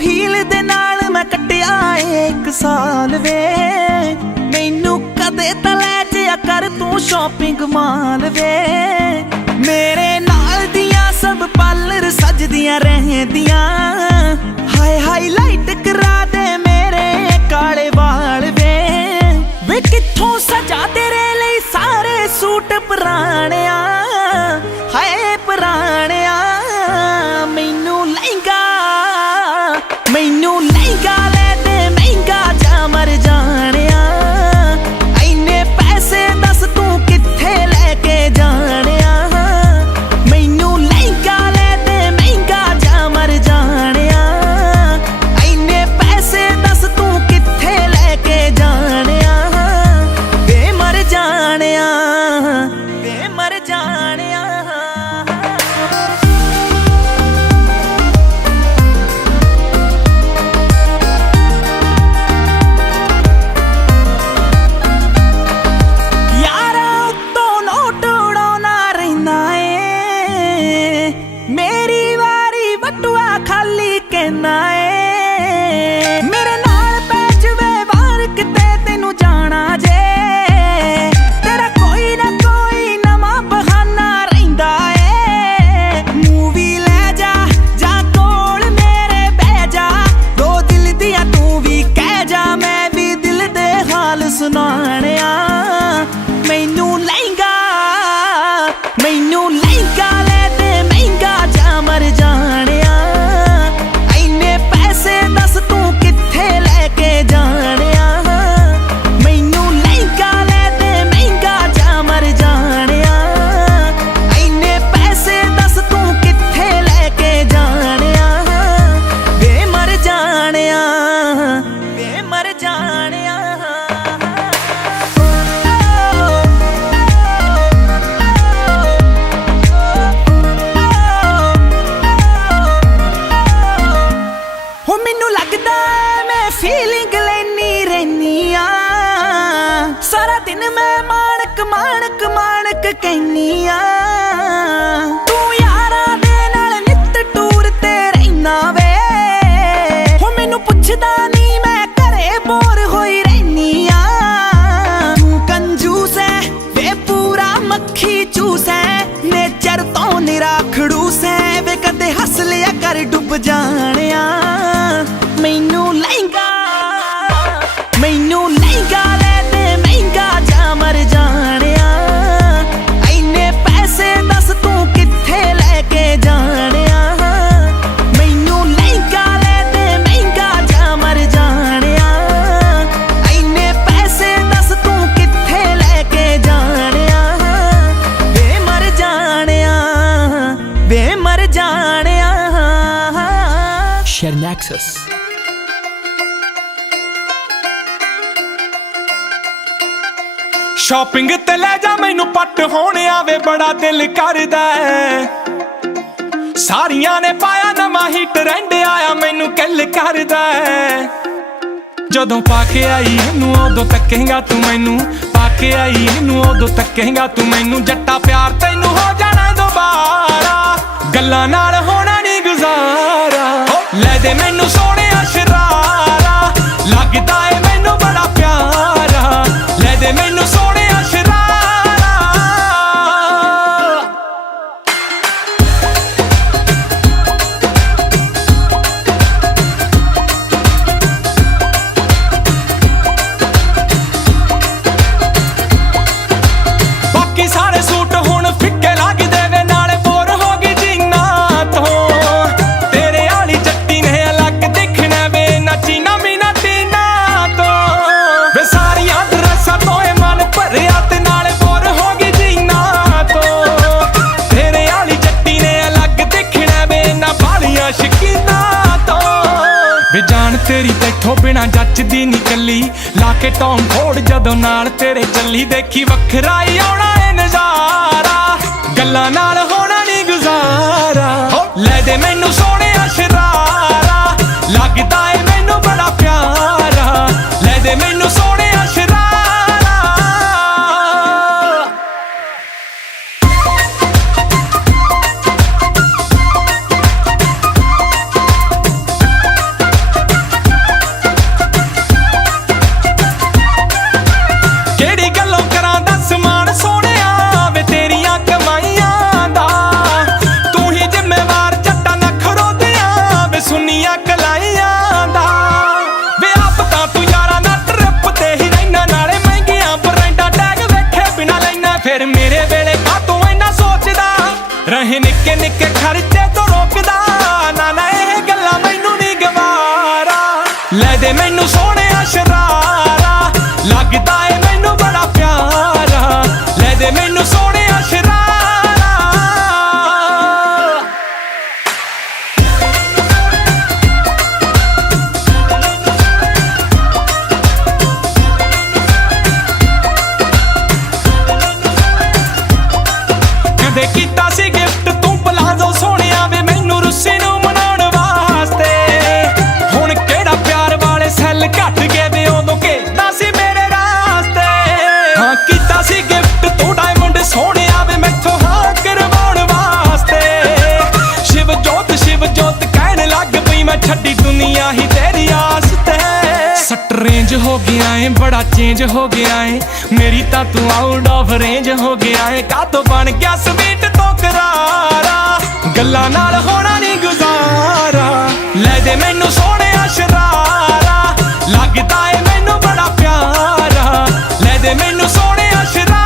ਹੀਲ ਦੇ ਨਾਲ ਮੈਂ ਕੱਟਿਆ ਏ 1 ਸਾਲ ਵੇ ਮੈਨੂੰ ਕਦੇ ਤਾਂ ਲੈ ਜਿਆ ਕਰ ਤੂੰ ਸ਼ਾਪਿੰਗ ਮਾਲ ਵੇ ਮੇਰੇ ਨਾਲ ਦੀਆਂ ਸਭ ਪਾਰਲਰ ਸਜਦੀਆਂ ਰਹਿੰਦੀਆਂ ਹਾਏ ਹਾਈਲਾਈਟ ਕਰਾ ਦੇ ਮੇਰੇ ਕਾਲੇ ਵਾਲ ਵੇ ਕਿੱਥੋਂ ਸਜਾ ਤੇਰੇ ਲਈ ਸਾਰੇ ਸੂਟ ਪੁਰਾਣਿਆ ਹਾਏ ਪੁਰਾਣਿਆ ਮੈਨੂੰ ਲਹਿੰਗਾ ਲੈ ਦੇ ਮਹਿੰਗਾ ਜਾ ਮਰ ਜਾਣਿਆ ਐਨੇ ਪੈਸੇ ਦੱਸ ਤੂੰ ਕਿੱਥੇ ਲੈ ਕੇ ਜਾਣਿਆ ਮੈਨੂੰ ਲਹਿੰਗਾ ਲੈ ਦੇ ਮਹਿੰਗਾ ਜਾ ਮਰ ਜਾਣਿਆ ਐਨੇ ਪੈਸੇ ਦੱਸ ਤੂੰ ਕਿੱਥੇ ਲੈ ਕੇ ਜਾਣਿਆ ਵੇ ਮਰ ਜਾਣਿਆ ਵੇ ਮਰ ਜਾਣਿਆ ਮੇਰੇ ਨਾਲ ਪੈ ਜਵੇ ਵਾਰ ਕਿਤੇ ਤੈਨੂੰ ਜਾਣਾ ਜੇ ਤੇਰਾ ਕੋਈ ਨਾ ਕੋਈ ਨਵਾਂ ਬਹਾਨਾ ਰਹਿੰਦਾ ਏ ਮੂਵੀ ਲੈ ਜਾ ਜਾਂ ਕੋਲ ਮੇਰੇ ਬਹਿ ਜਾ ਦੋ ਦਿਲ ਦੀਆਂ ਤੂੰ ਵੀ ਕਹਿ ਜਾ ਮੈਂ ਵੀ ਦਿਲ ਦੇ ਹਾਲ ਸੁਣਾਣਿਆ ਮੈਨੂੰ ਲਹਿੰਗਾ ਲੈ ਦੇ ਮਹਿੰਗਾ ਜਾ ਮਰ ਜਾਣਿਆ ਐਨੇ कहनी आ तू यारा दे नाल नित टूर ते रहना वे हो मैनू पुछदा नहीं मैं घरे बोर होई रहनी आ तू कंजूस है वे पूरा मक्खी चूस है नेचर तो निरा खड़ूस है वे कदे हस लिया कर डुब जानिया मैनू लहंगा ले दे महंगा जा मर जानिया इन्ने पैसे दस तू किथे लेके जानिया मैनू लहंगा ले दे महंगा जा मर जानिया इन्ने पैसे दस तू किथे लेके जानिया वे मर जानिया Share Nexus. ਸ਼ਾਪਿੰਗ ਤੇ ਲੈ ਜਾ ਮੈਨੂੰ ਪੱਟ ਹੋਣ ਆਵੇ ਬੜਾ ਦਿਲ ਕਰਦਾ ਸਾਰੀਆਂ ਨੇ ਪਾਇਆ ਨਵਾਂ ਹੀ ਟ੍ਰੈਂਡ ਆਇਆ ਮੈਨੂੰ ਕਿੱਲ ਕਰਦਾ ਜਦੋਂ ਪਾ ਕੇ ਆਈ ਇਹਨੂੰ ਉਦੋਂ ਤੱਕੇਂਗਾ ਤੂੰ ਮੈਨੂੰ ਪਾ ਕੇ ਆਈ ਇਹਨੂੰ ਉਦੋਂ ਤੱਕੇਂਗਾ ਤੂੰ ਮੈਨੂੰ ਜੱਟਾ ਪਿਆਰ ਤੈਨੂੰ ਹੋ ਜਾਣਾ ਦੁਬਾਰਾ ਗੱਲਾਂ ਨਾਲ ਹੋਣਾ ਨਹੀਂ ਗੁਜ਼ਾਰਾ ਲੈ ਦੇ ਮੈਨੂੰ ਸੋਹਣਿਆ ਸ਼ਰਾਰਾ ਲੱਗਦਾ ਏ ਮੈਨੂੰ ਬੜਾ ਪਿਆਰਾ ਲੈ ਦੇ ਮੈਨੂੰ ਸੋਹਣਿਆ ਸ਼ਰਾਰਾ ਬਾਕੀ ਸਾਰੇ ਸੂਟ ਹੁਣ ਫਿੱਕੇ ਲੱਗਦੇ ਵੇ ਨਾਲੇ ਬੋਰ ਹੋ ਗਈ ਜੀਨਾ ਤੋਂ ਤੇਰੇ ਵਾਲੀ ਜੱਟੀ ਨੇ ਅਲੱਗ ਦਿਖਣਾ ਵੇ ਨਾ ਚੀਨਾ ਮੀਨਾ ਤੀਨਾ ਤੋਂ ਵੇ ਸਾਰੀਆਂ ਡਰੈਸਾਂ ਤੋਂ ਇਹ ਮਨ ਭਰਿਆ ਤੇ ਨਾਲੇ ਬੋਰ ਹੋ ਗਈ ਜੀਨਾ ਤੋਂ ਤੇਰੇ ਵਾਲੀ ਜੱਟੀ ਨੇ ਅਲੱਗ ਦਿਖਣਾ ਵੇ ਨਾ ਬਾਲੀਆਂ ਸ਼ਕੀਨਾ ਤੋਂ ਵੇ ਜਾਨ ਤੇਰੀ ਤੈਥੋਂ ਬਿਨਾ ਜੱਚਦੀ ਨੀ ਕੱਲੀ ਲਾ ਕੇ ਟੌਮ ਫੋੜ ਜਦੋਂ ਨਾਲ ਤੇਰੇ ਚੱਲੀ ਦੇਖੀ ਵੱਖਰਾ ਹੀ ਆਉਣਾ ਏ ਨਜ਼ਾਰਾ ਗੱਲਾਂ ਨਾਲ ਹੋਣਾ ਨੀ ਗੁਜ਼ਾਰਾ ਲੈ ਦੇ ਮੈਨੂੰ ਸੋਹਣਿਆ ਸ਼ਰਾਰਾ ਲੱਗਦਾ ਏ ਮੈਨੂੰ ਬੜਾ ਪਿਆਰਾ ਲੈ ਦੇ ਮੈਨੂੰ ਸੋਹਣਿਆ ਸ਼ਰਾਰਾ ਕਿਹੜੀ ਗੱਲੋਂ ਕਰਾਂ ਦੱਸ ਮਾਣ ਸੋਹਣਿਆ ਵੇ ਤੇਰੀਆਂ ਕਮਾਈਆਂ ਦਾ ਤੂੰ ਹੀ ਜ਼ਿੰਮੇਵਾਰ ਜੱਟਾਂ ਨਖਰੋ ਦਿਆਂ ਵੇ ਸੁਨੀਆਂ ਕਲਾਈਆਂ ਦਾ ਵੇ ਆਪ ਤਾਂ ਤੂੰ ਯਾਰਾਂ ਦਾ ਟ੍ਰਿਪ ਤੇ ਹੀ ਰਹਿਣਾ ਨਾਲੇ ਮਹਿੰਗੀਆਂ ਬਰੈਂਡਾਂ ਟੈਗ ਵੇਖੇ ਬਿਨਾ ਲੈਣਾ ਫਿਰ ਮੇਰੇ ਵੇਲੇ ਕਾਤੋਂ ਇੰਨਾ ਸੋਚਦਾ ਰਹੇ ਨਿੱਕੇ ਨਿੱਕੇ ਖਰਚੇ ਤੋਂ ਰੋਕਦਾ ਨਾ ਨਾ ਇਹ ਗੱਲਾਂ ਮੈਨੂੰ ਨਹੀਂ ਗਵਾਰਾ ਲੈ ਦੇ ਮੈਨੂੰ ਸੋਹਣਿਆ ਸ਼ਰਾਰਾ ਲੱਗਦਾ ਏ ਮੈਨੂੰ ਬੜਾ ਪਿਆਰਾ ਲੈ ਦੇ ਮੈਨੂੰ ਸੋਹਣਿਆ ਸ਼ਰਾਰਾ ਕਦੇ ਕੀਤਾ ਸੀ ਗਿਫਟ ਤੂੰ ਪਲਾਜ਼ੋ ਸੋਹਣਿਆ ਵੇ ਮੈਨੂੰ ਰੁੱਸੇ ਨੂੰ ਮਨਾਉਣ ਵਾਸਤੇ ਹੁਣ ਕਿਹੜਾ ਪਿਆਰ ਵਾਲੇ ਸੈੱਲ ਘੱਟ ਗਏ ਵੇ ਉਦੋਂ ਕਿਹਦਾ ਸੀ ਮੇਰੇ ਰਾਸਤੇ ਹਾਂ ਕੀਤਾ ਸੀ ਗਿਫਟ ਤੂੰ ਡਾਇਮੰਡ ਸੋਹਣਿਆ ਵੇ ਮੈਥੋਂ ਹਾਂ ਕਰਵਾਉਣ ਵਾਸਤੇ ਸ਼ਿਵ ਜੋਤ ਕਹਿਣ ਲੱਗ ਪਈ ਮੈਂ ਛੱਡੀ ਦੁਨੀਆ ਹੀ ਤੇਰੀ ਆਸ ਤੇ ਸੱਟ ਰੇਂਜ ਹੋ ਗਿਆ ਏ ਬੜਾ ਚੇਂਜ ਹੋ ਗਿਆ ਏ ਮੇਰੀ ਤਾਂ ਤੂੰ ਆਊਟ ਆਫ ਰੇਂਜ ਹੋ ਗਿਆ ਏ ਕਾਤੋਂ ਬਣ ਗਿਆ ਸਵੀਟ ਤੋਂ ਕਰਾਰਾ ਗੱਲਾਂ ਨਾਲ ਹੋਣਾ ਨਹੀਂ ਗੁਜ਼ਾਰਾ ਲੈ ਦੇ ਮੈਨੂੰ ਸੋਹਣਿਆ ਸ਼ਰਾਰਾ ਲੱਗਦਾ ਏ ਮੈਨੂੰ ਬੜਾ ਪਿਆਰਾ ਲੈ ਦੇ ਮੈਨੂੰ ਸੋਹਣਿਆ ਸ਼ਰਾਰਾ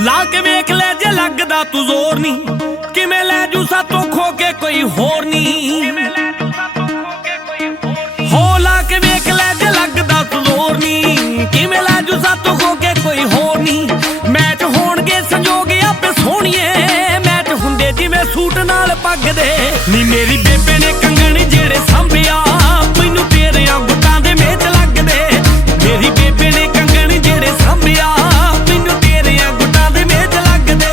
ਲਾ ਕੇ ਵੇਖ ਲੈ ਜੇ ਲੱਗਦਾ ਤੂੰ ਜ਼ੋਰ ਨਹੀਂ ਕਿਵੇਂ ਲੈ ਜੂ ਸਾਤੋਂ ਖੋ ਕੇ ਕੋਈ ਹੋਰ ਨਹੀਂ ਹੋ ਲਾ ਕੇ ਵੇਖ ਲੈ ਜੇ ਲੱਗਦਾ ਤੂੰ ਜ਼ੋਰ ਨਹੀਂ ਕਿਵੇਂ ਲੈ ਜੂ ਸਾਤੋਂ ਖੋ ਕੇ ਕੋਈ ਹੋਰ ਨਹੀਂ ਮੈਚ ਹੋਣਗੇ ਸੰਜੋਗ ਆਪੇ ਸੋਹਣੀਏ ਮੈਚ ਹੁੰਦੇ ਜਿਵੇਂ ਸੂਟ ਨਾਲ ਪੱਗ ਦੇ ਨੀ ਮੇਰੀ ਬੇਬੇ ਨੇ ਕੰਗਣ ਜਿਹੜੇ ਸਾਂਭਿਆ ਮੈਨੂੰ ਤੇਰਿਆਂ ਗੁੱਟਾਂ ਦੇ ਮੇਚ ਲੱਗਦੇ ਮੇਰੀ ਬੇਬੇ ਨੇ ਕੰਗਣ ਜਿਹੜੇ ਸਾਂਭਿਆ ਮੈਨੂੰ ਤੇਰਿਆਂ ਗੁੱਟਾਂ ਦੇ ਮੇਚ ਲੱਗਦੇ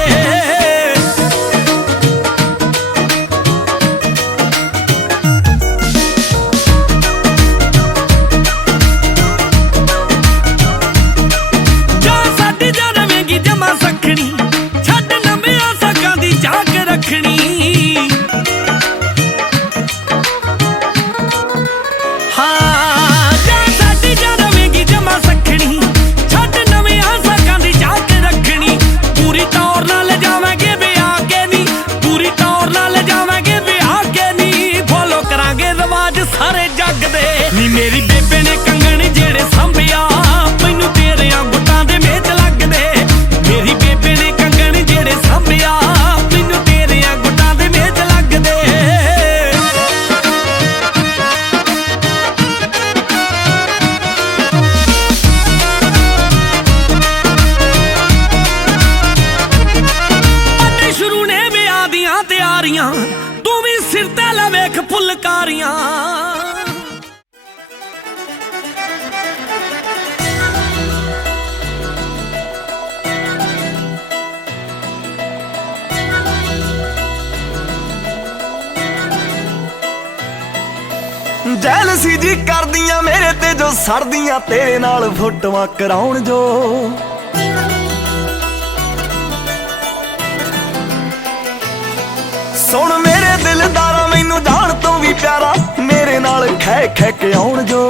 ਜੈਲਸੀ ਜੀ ਕਰਦੀਆਂ ਮੇਰੇ ਤੇ ਜੋ ਸੜਦੀਆਂ ਤੇਰੇ ਨਾਲ ਫੋਟੋਆਂ ਕਰਾਉਣ ਜੋ ਸੁਣ ਮੇਰੇ ਦਿਲਦਾਰਾ ਮੈਨੂੰ ਜਾਣ ਤੋਂ ਵੀ ਪਿਆਰਾ ਮੇਰੇ ਨਾਲ ਖੈ ਖੈ ਕੇ ਆਉਣ ਜੋ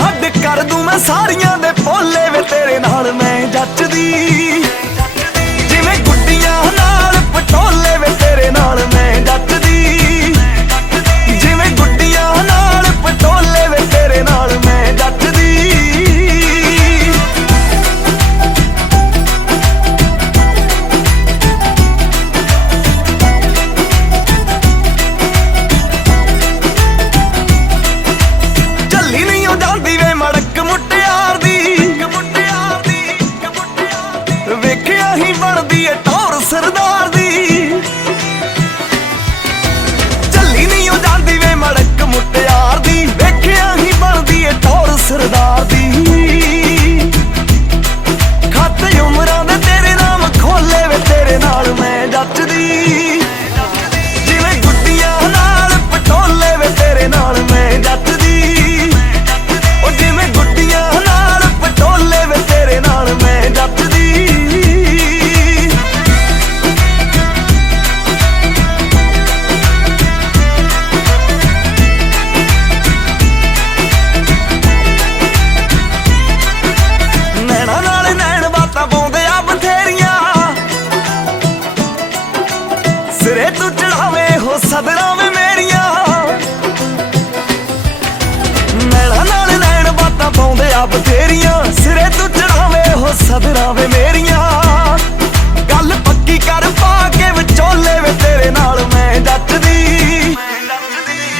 ਹੱਦ ਕਰ ਦੂੰ ਮੈਂ ਸਾਰੀਆਂ ਦੇ ਭੋਲੇ ਵੇ ਤੇਰੇ ਨਾਲ ਮੈਂ ਜੱਚਦੀ ਜਿਵੇਂ ਗੁੱਡੀਆਂ ਨਾਲ ਪਟੋਲੇ ਵੇ ਤੇਰੇ ਨਾਲ ਮੈਂ ਜੱਚਦੀ ਜਿਵੇਂ ਗੁੱਡੀਆਂ ਨਾਲ ਪਟੋਲੇ ਵੇ ਤੇਰੇ ਨਾਲ ਮੈਂ ਜੱਚਦੀ ਚੱਲੀ ਨਹੀਂ ਉਹ ਜਾਂਦੀ ਵੇ ਮੜਕ ਮੁਟਿਆਰ ਦੀ ਵੇਖਿਆ ਹੀ ਬਣਦੀ ਏ ਟੌਰ ਸਰਦਾਰ ਦੀ ਚੱਲੀ ਨਹੀਂ ਉਹ ਜਾਂਦੀ ਵੇ ਮੜਕ ਮੁਟਿਆਰ ਦੀ ਵੇਖਿਆ ਹੀ ਬਣਦੀ ਏ ਟੌਰ ਸਰਦਾਰ ਦੀ ਖਾਤੇ ਉਮਰਾਂ ਦੇ ਤੇਰੇ ਨਾਮ ਖੋਲੇ ਵੇ ਤੇਰੇ ਨਾਲ ਮੈਂ ਜੱਚਦੀ ਜਿਵੇਂ ਗੁੱਡੀਆਂ ਨਾਲ ਪਟੋਲੇ ਵੇ ਤੇਰੇ ਨਾਲ ਮੈਂ ਜੱਚਦੀ ਉਹ ਜਿਵੇਂ ਗੁੱਡੀਆਂ ਨਾਲ ਪਟੋਲੇ ਵੇ ਤੇਰੇ ਨਾਲ ਮੈਂ ਜੱਚਦੀ ਨੈਣਾ ਨਾਲ ਨੈਣ ਬਾਤਾਂ ਪਾਉਂਦੇ ਆ ਬਥੇਰੀਆਂ ਸਿਰੇ ਤੂੰ ਚੜਾਵੇ ਹੋ ਸਦਰਾਂ ਵੇ ਮੇਰੀਆਂ ਨੈਣਾ ਨਾਲ ਨੈਣ ਬਾਤਾਂ ਪਾਉਂਦੇ ਆ ਬਥੇਰੀਆਂ ਸਿਰੇ ਤੂੰ ਚੜਾਵੇ ਹੋ ਸਦਰਾਂ ਵੇ ਮੇਰੀਆਂ ਗੱਲ ਪੱਕੀ ਕਰ ਪਾ ਕੇ ਵਿਚੋਲੇ ਵੇ ਤੇਰੇ ਨਾਲ ਮੈਂ ਜੱਚਦੀ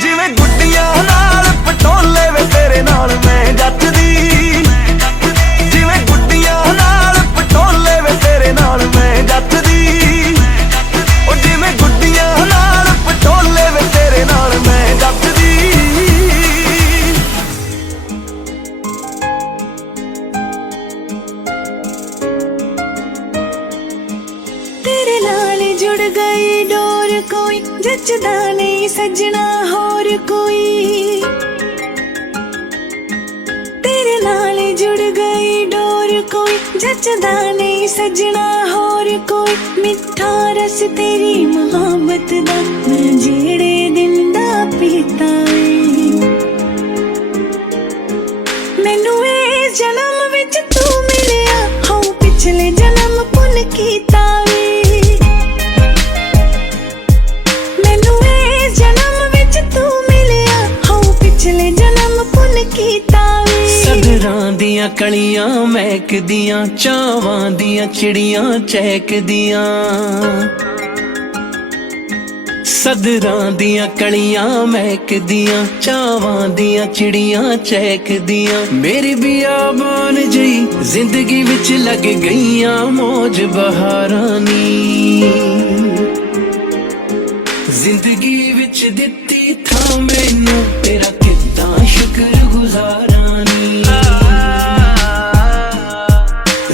ਜਿਵੇਂ ਗੁੱਡੀਆਂ ਨਾਲ ਪਟੋਲੇ ਵੇ ਤੇਰੇ ਨਾਲ ਮੈਂ ਜੱਚਦੀ ਜਿਵੇਂ ਗੁੱਡੀਆਂ ਨਾਲ ਪਟੋਲੇ ਵੇ ਤੇਰੇ ਨਾਲ ਮੈਂ ਜੱਚਦੀ ਉਹ ਜਿਵੇਂ ਗੁੱਡੀਆਂ ਨਾਲ ਪਟੋਲੇ ਵੇ ਤੇਰੇ ਨਾਲ ਮੈਂ ਜੱਚਦੀ ਤੇਰੇ ਨਾਲ ਜੁੜ ਗਈ ਡੋਰ ਕੋਈ ਜੱਚਦਾ ਨਹੀਂ ਸੱਜਣਾ ਹੋਰ ਕੋਈ ਤੇਰੇ ਨਾਲ ਜੁੜ ਗਈ ਡੋਰ ਕੋਈ ਜੱਚਦਾ ਨਹੀਂ ਸੱਜਣਾ ਹੋਰ ਕੋਈ ਮਿੱਠਾ ਰਸ ਤੇਰੀ ਮੁਹੱਬਤ ਦਾ ਮੈਂ ਜਿਹੜੇ ਦਿਨ ਦਾ ਪੀਤਾ ਏ ਮੈਨੂੰ ਇਹ ਜਨਮ ਵਿੱਚ ਤੂੰ ਮਿਲਿਆ ਹੋ ਪਿਛਲੇ ਜਨਮ ਪੁੰਨ ਕੀਤਾ ਵੇ ਮੈਨੂੰ ਇਹ ਜਨਮ ਵਿੱਚ ਤੂੰ ਮਿਲਿਆ ਹੋ ਪਿਛਲੇ ਜਨਮ ਪੁੰਨ ਕੀਤਾ ਵੇ ਸਦਰਾਂ ਦੀਆਂ ਕਲੀਆਂ ਮਹਿਕਦੀਆਂ ਚਾਵਾਂ ਦੀਆਂ ਚਿੜੀਆਂ ਚਹਿਕਦੀਆਂ ਸਦਰਾਂ ਦੀਆਂ ਕਲੀਆਂ ਮਹਿਕਦੀਆਂ ਚਾਵਾਂ ਦੀਆਂ ਚਿੜੀਆਂ ਚਹਿਕਦੀਆਂ ਮੇਰੀ ਬਿਆਬਾਨ ਜਈ ਜ਼ਿੰਦਗੀ ਵਿੱਚ ਲੱਗ ਗਈਆਂ ਮੌਜ ਬਹਾਰਾਂ ਨੀ ਜ਼ਿੰਦਗੀ ਵਿੱਚ ਦਿੱਤੀ ਥਾਂ ਮੈਨੂੰ ਤੇਰਾ ਕਿੱਦਾਂ ਸ਼ੁਕਰਗੁਜ਼ਾਰਾਂ ਨੀ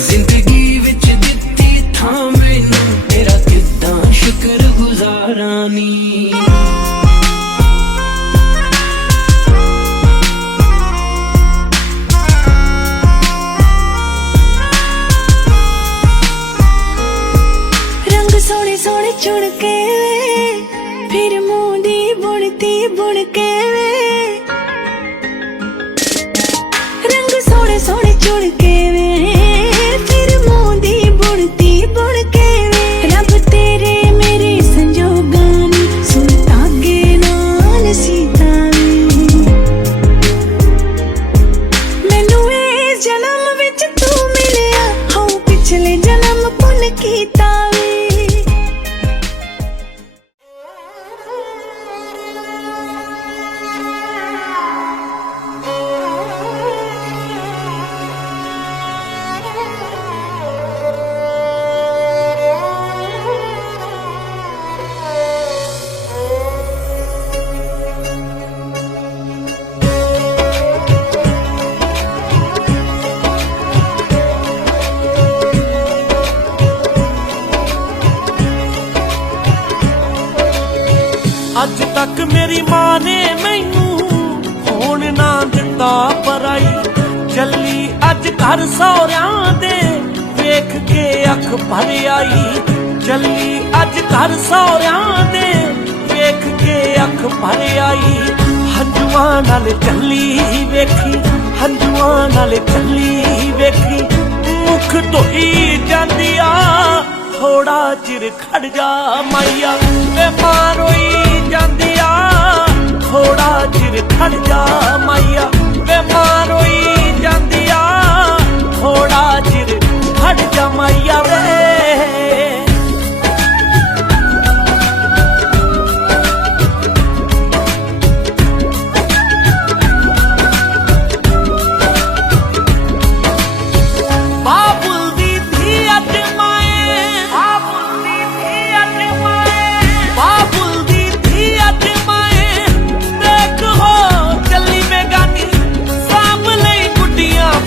ਜ਼ਿੰਦਗੀ ਵਿੱਚ ਦਿੱਤੀ ਥਾਂ ਮੈਨੂੰ ਤੇਰਾ ਕਿੱਦਾਂ ਸ਼ੁਕਰਗੁਜ਼ਾਰਾਂ ਨੀ ਰੰਗ ਸੋਹਣੇ ਸੋਹਣੇ ਚੁਣ ਕੇ ਫਿਰ ਮੂੰਹ ਦੀ ਬੁਣਤੀ ਬੁਣ ਕੇ ਰੰਗ ਸੋਹਣੇ ਸੋਹਣੇ ਚੁਣ ਕੇ ਫਿਰ ਮੂੰਹ ਦੀ ਬੁਣਤੀ ਬੁਣ ਕੇ ਰੱਬ ਤੇਰੇ ਮੇਰੇ ਸੰਜੋਗਾਂ ਨੂੰ ਸੁਣ ਤਾਗੇ ਨਾਲ ਸੀਤਾ ਮੈਨੂੰ ਇਹ ਜਨਮ ਵਿੱਚ ਤੂੰ ਮਿਲਿਆ ਹੋ ਪਿਛਲੇ ਜਨਮ ਪੁੰਨ ਕੀਤਾ ਵੇ तक मेरी मां ने मैनू होण ना दिता पराई। चली अज घर सौरियां दे वेख के अख भर आई। चली अज घर सौरियां दे वेख के अख भर आई। हंजुआं नाल चली वेखी, हंजुआं नाल चली वेखी, मुख धोई जांदी आ। थोड़ा चिर खड़ जा माइया वे मां रोई जांदी आ। थोड़ा चिर खड़ जा माइया वे मां रोई जांदी आ। थोड़ा चिर खड़ जा माइया वे।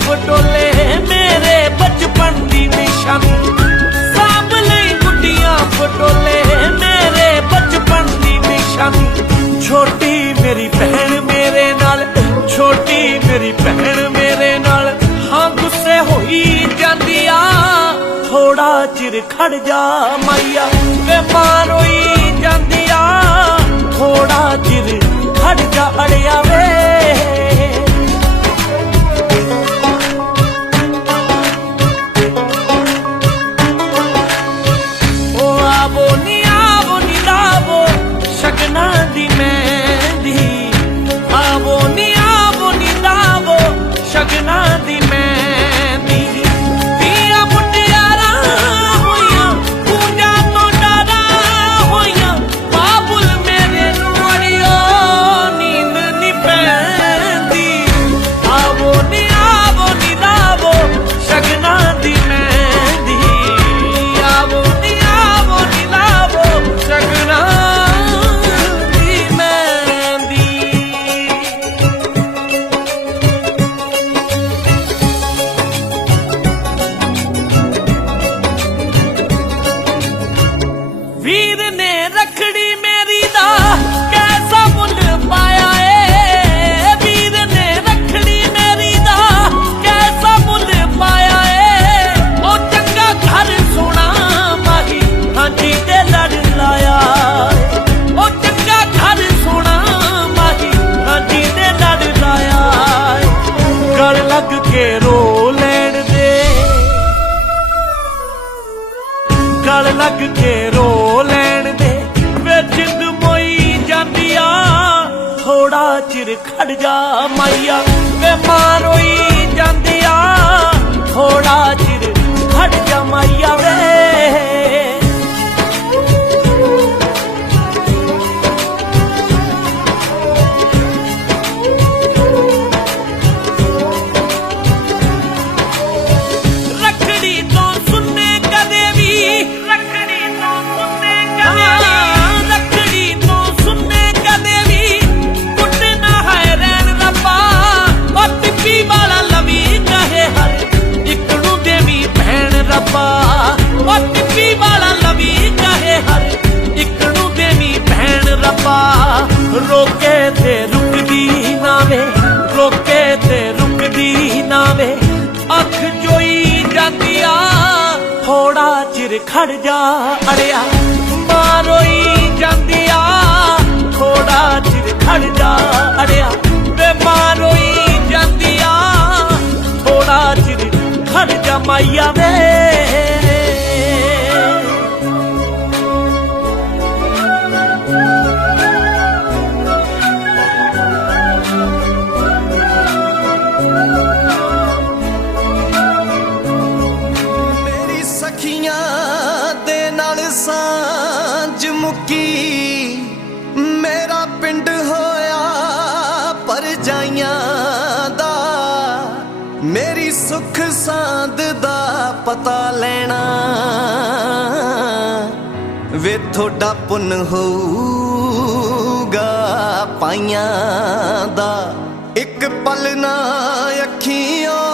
पटोले मेरे बचपन दी निशानी, साब लई गुड्डियां पटोले मेरे बचपन दी निशानी। छोटी मेरी बहन मेरे नाल, छोटी मेरी बहन मेरे नाल, हाँ गुस्से होई जांदी आ। थोड़ा चिर खड़ जा माइया वे मां रोई जांदी आ। थोड़ा चिर खड़ जा अड़िया वे। शगना दी मेहंदी आवो नी लावो शगना दी मेहंदी। दिया मुटियारा होइयां पूजा तो डरा होइयां। बाबुल मेरे नुआड़ियो नींद नी पैंदी। आवो नी लावो शगना दी मेहंदी। आवो नी लावो शगना लग के रो लैन दे वे जिंद मोई जांदी आ। थोड़ा चिर खड़ जा माइया वे मां रोई जांदी आ। थोड़ा चिर खड़ जा माइया वे। रोके ते रुकदी ना वे, रोके ते रुकदी ना वे, अख जोई जांदी आ। थोड़ा चिर खड़ जा अड़िया मां रोई जांदी आ। थोड़ा चिर खड़ जा अड़िया वे मां रोई जांदी आ। थोड़ा चिर खड़ जा माइया वे। सांझ मुकी मेरा पिंड होया परजाइयां दा। मेरी सुख सांद दा पता लेना वे थोड़ा पुन होगा पाइयां दा। एक पल ना अखियों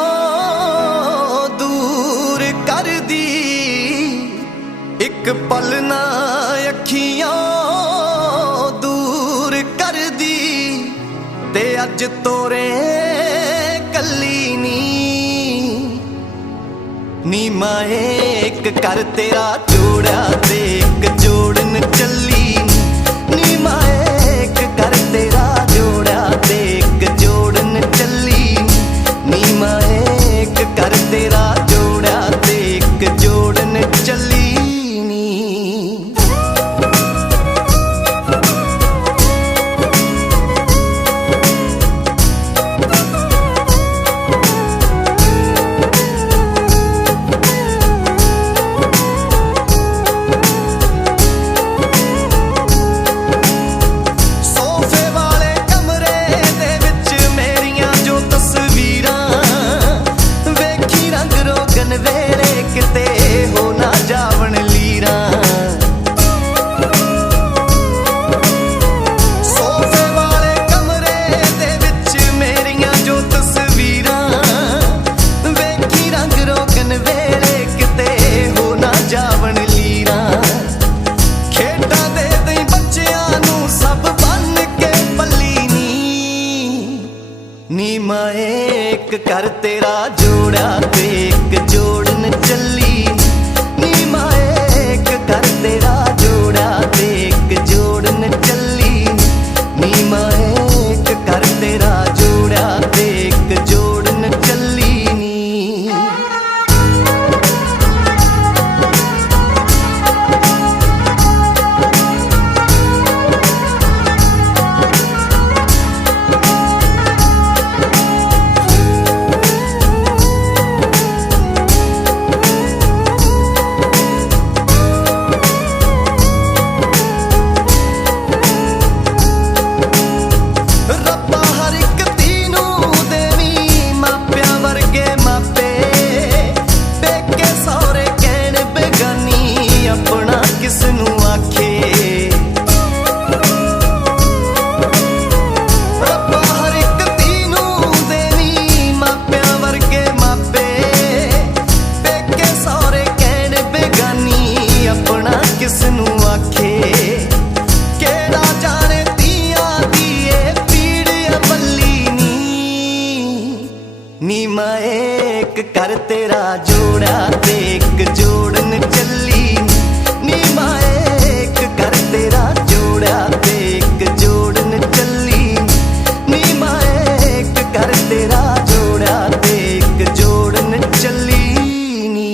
दूर कर दी, एक पल ना अखियों दूर ते अज तोरे कली नी माए एक कर तेरा जोड़ा ते एक जोड़न चली नी माए एक कर तेरा जोड़ा ते एक जोड़न चली नी माए एक कर तेरा जोड़ा ते एक जोड़न चली कर तेरा जोड़ा ते एक जोड़न चली नी माए एक कर तेरा जोड़ा ते एक जोड़न चली नी माए एक कर तेरा जोड़ा ते एक जोड़न चली नी नी माए एक कर तेरा जोड़ा ते एक जोड़न चली नी माए एक कर तेरा जोड़ा ते एक जोड़न चली नी माए एक कर तेरा जोड़ा ते एक जोड़न चली नी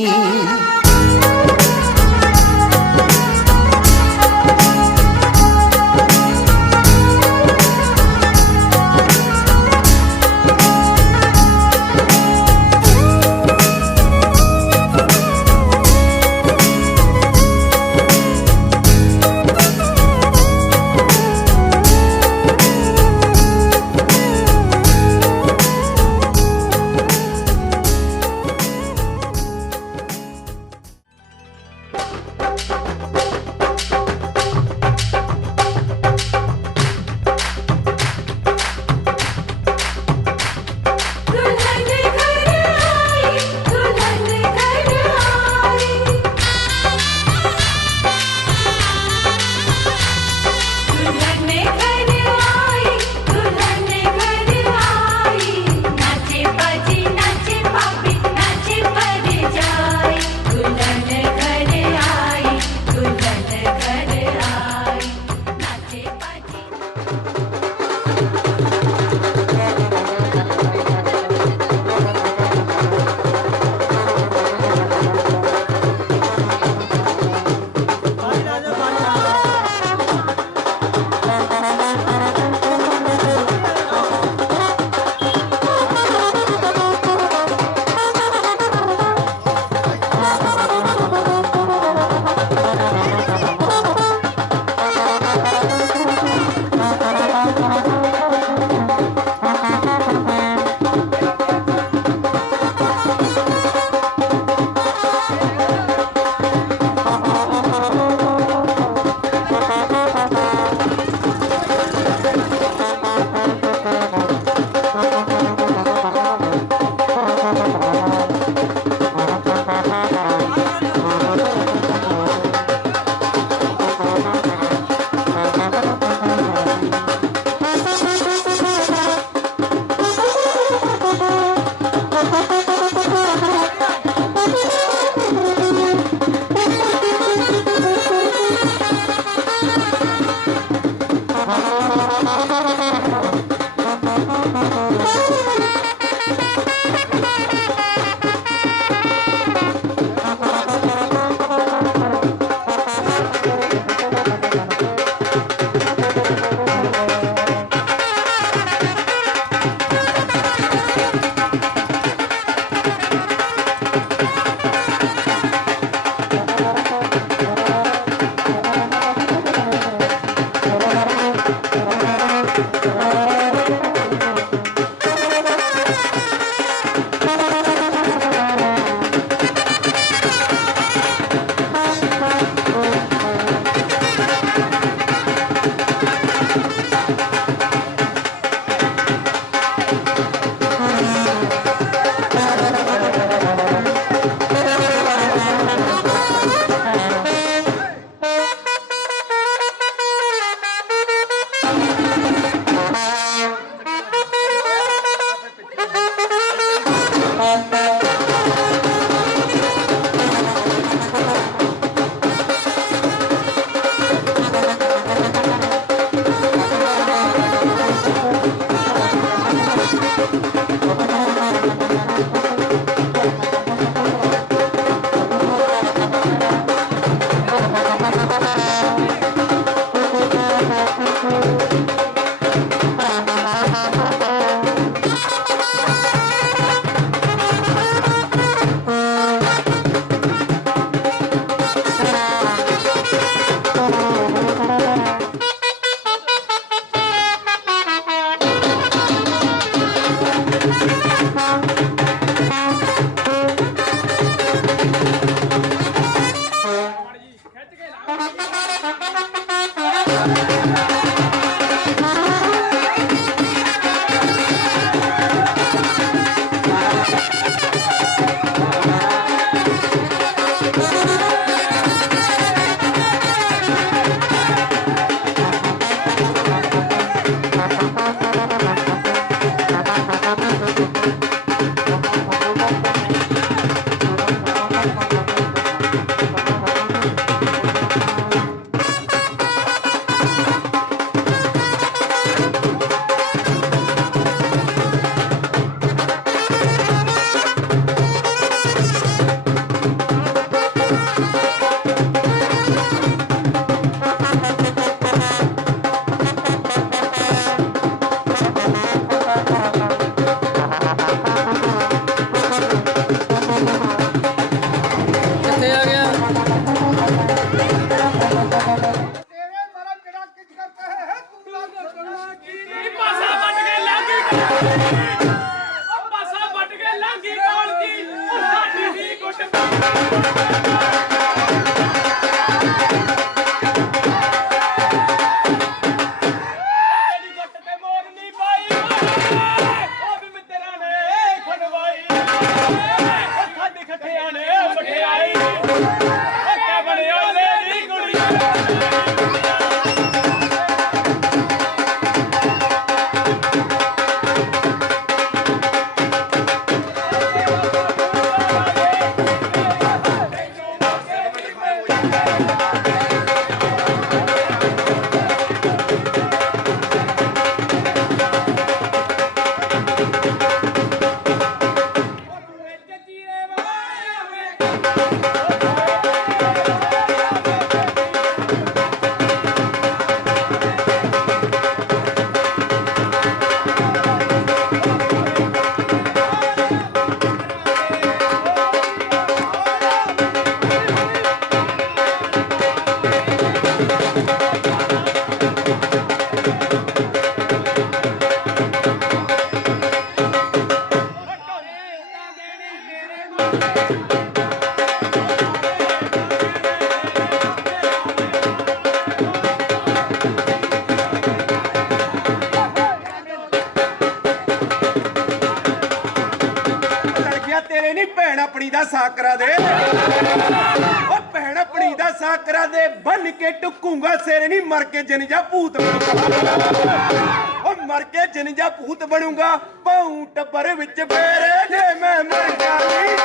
ਤੇਰੇ ਨਹੀਂ ਭੈਣ ਆਪਣੀ ਦਾ ਸਾਕਰਾ ਦੇ ਉਹ ਭੈਣ ਆਪਣੀ ਦਾ ਸਾਕਰਾ ਦੇ ਬੰਨ ਕੇ ਟੁੱਕੂਗਾ ਸਿਰ ਨਹੀਂ ਮਰ ਕੇ ਜਿੰਨ ਜਾ ਭੂਤ ਉਹ ਮਰ ਕੇ ਜਿੰਨ ਜਾ ਭੂਤ ਬਣੂਗਾ ਪਾਉ ਟੱਬਰ ਵਿੱਚ ਫੇਰੇ ਜੇ ਮੈਂ ਮਰ ਜਾਣੀ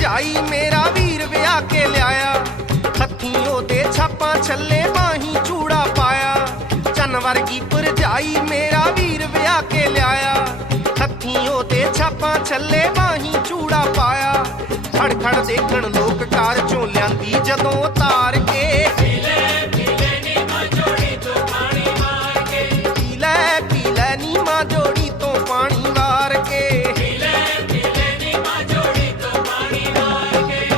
ਭਰਜਾਈ ਮੇਰਾ ਵੀਰ ਵਿਆਹ ਕੇ ਲਿਆਇਆ ਹੱਥੀਂ ਉਹਦੇ ਛਾਪਾਂ ਛੱਲੇ ਬਾਹੀਂ ਚੂੜਾ ਪਾਇਆ ਚੰਨ ਵਰਗੀ ਭਰਜਾਈ ਮੇਰਾ ਵੀਰ ਵਿਆਹ ਕੇ ਲਿਆਇਆ ਹੱਥੀਂ ਉਹਦੇ ਛਾਪਾਂ ਛੱਲੇ ਬਾਹੀਂ ਚੂੜਾ ਪਾਇਆ ਖੜ ਖੜ ਦੇਖਣ ਲੋਕ ਕਾਰ ਚੋਂ ਲਿਆਂਦੀ ਜਦੋਂ ਉਤਾਰ ਕੇ ਨੀ ਮਾਂ ਜੋੜੀ ਤੋਂ ਪਾਣੀ ਮਾਰ ਕੇ ਪੀ ਲੈ ਨੀ ਮਾਂ ਜੋੜੀ ਤੋਂ ਪਾਣੀ ਮਾਰ ਕੇ ਨੀ ਮਾਂ ਜੋੜੀ ਤੋਂ ਪਾਣੀ ਮਾਰ ਕੇ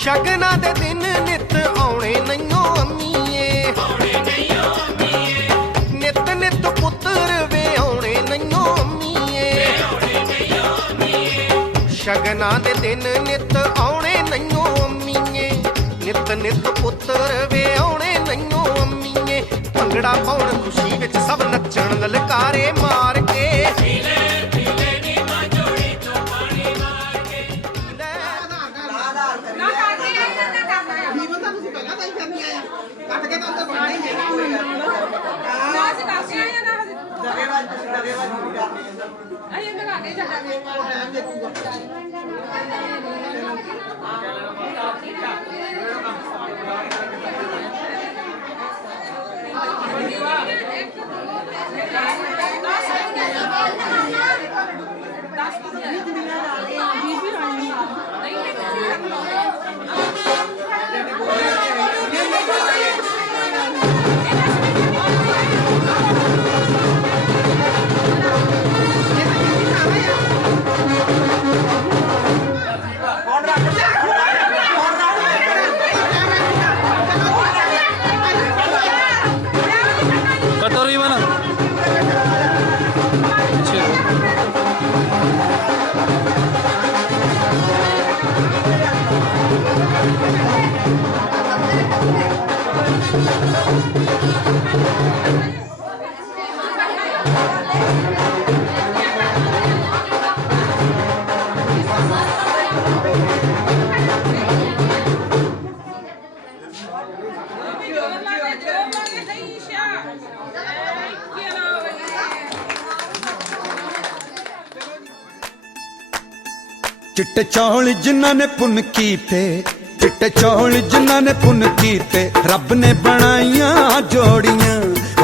ਸ਼ਗਨਾਂ ਦੇ ਦਿਨ ਨਿਤ ਆਉਣੇ ਨਹੀਂਓ ਅੰਮੀਏ ਨਿਤ ਨਿਤ ਪੁੱਤਰ ਵੇ ਆਉਣੇ ਨਹੀਂਓ ਅੰਮੀਏ ਸ਼ਗਨਾਂ ਦੇ ਦਿਨ ਨਿਤ ਆਉਣੇ ਨਹੀਂਓ ਅੰਮੀਏ ਨਿਤ ਨਿਤ ਪੁੱਤਰ ਵੇ ਆਉਣੇ ਨਹੀਂਓ ਅੰਮੀਏ ਭੰਗੜਾ ਪਾਉਣ ਖੁਸ਼ੀ ਵਿੱਚ ਸਭ ਨੱਚਣ ਲਲਕਾਰੇ ਮਾਰ ਕੇ कटोरी बना चिट्टे चौल जिन्हां ने पुन कीते चिट्टे चौल जिन्हां ने पुन कीते रब ने बनाइयां जोड़ियां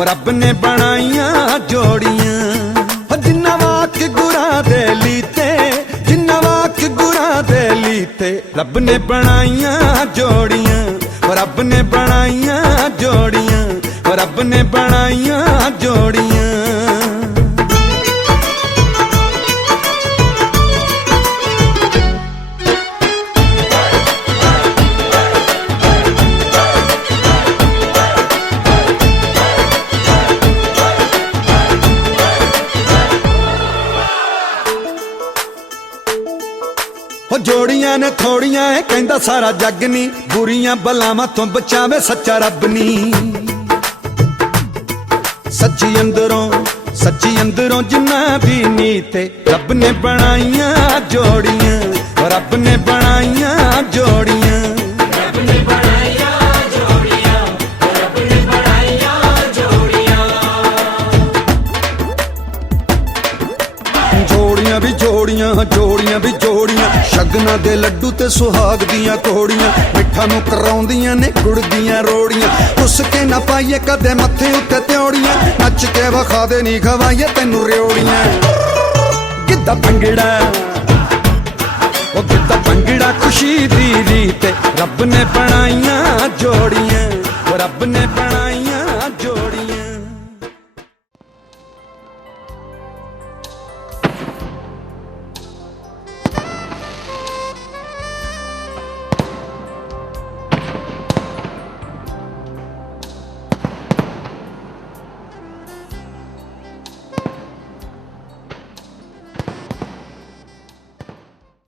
रब ने बनाइयां जोड़ियां जिन्ना वाक गुरा दे लीते जिन्ना वाक गुरा दे लीते रब ने बनाइयां जोड़ियां रब ने बनाइयां जोड़ियां रब ने बनाइयां जोड़ियां जोड़ियां ने थोड़ियां है कहंदा सारा जग नी बुरियां बलावां तो बचावे सच्चा रब नी सच्ची अंदरों जिन्ना भी नीते रब ने बनाइयां जोड़ियां रब ने बनाइयां जोड़ियां रब ने बनाइयां जोड़ियां रब ने बनाइयां जोड़ियां जोड़ियां भी जोड़ियां जोड़ियां भी जोड़ियां शगना दे लड्डू ते सुहाग दियां कोड़ियां मिठा नूं कराउंदियां ने गुड़ दियां रोड़ियां उसके ना पाइए कदे मत्थे उत्ते त्योड़ियां नच के वखा दे नी खवाइए तैनूं रेवड़ियां गिद्धा भंगड़ा ओ गिद्धा भंगड़ा खुशी दी रीत रब ने बनाइयां जोड़ियां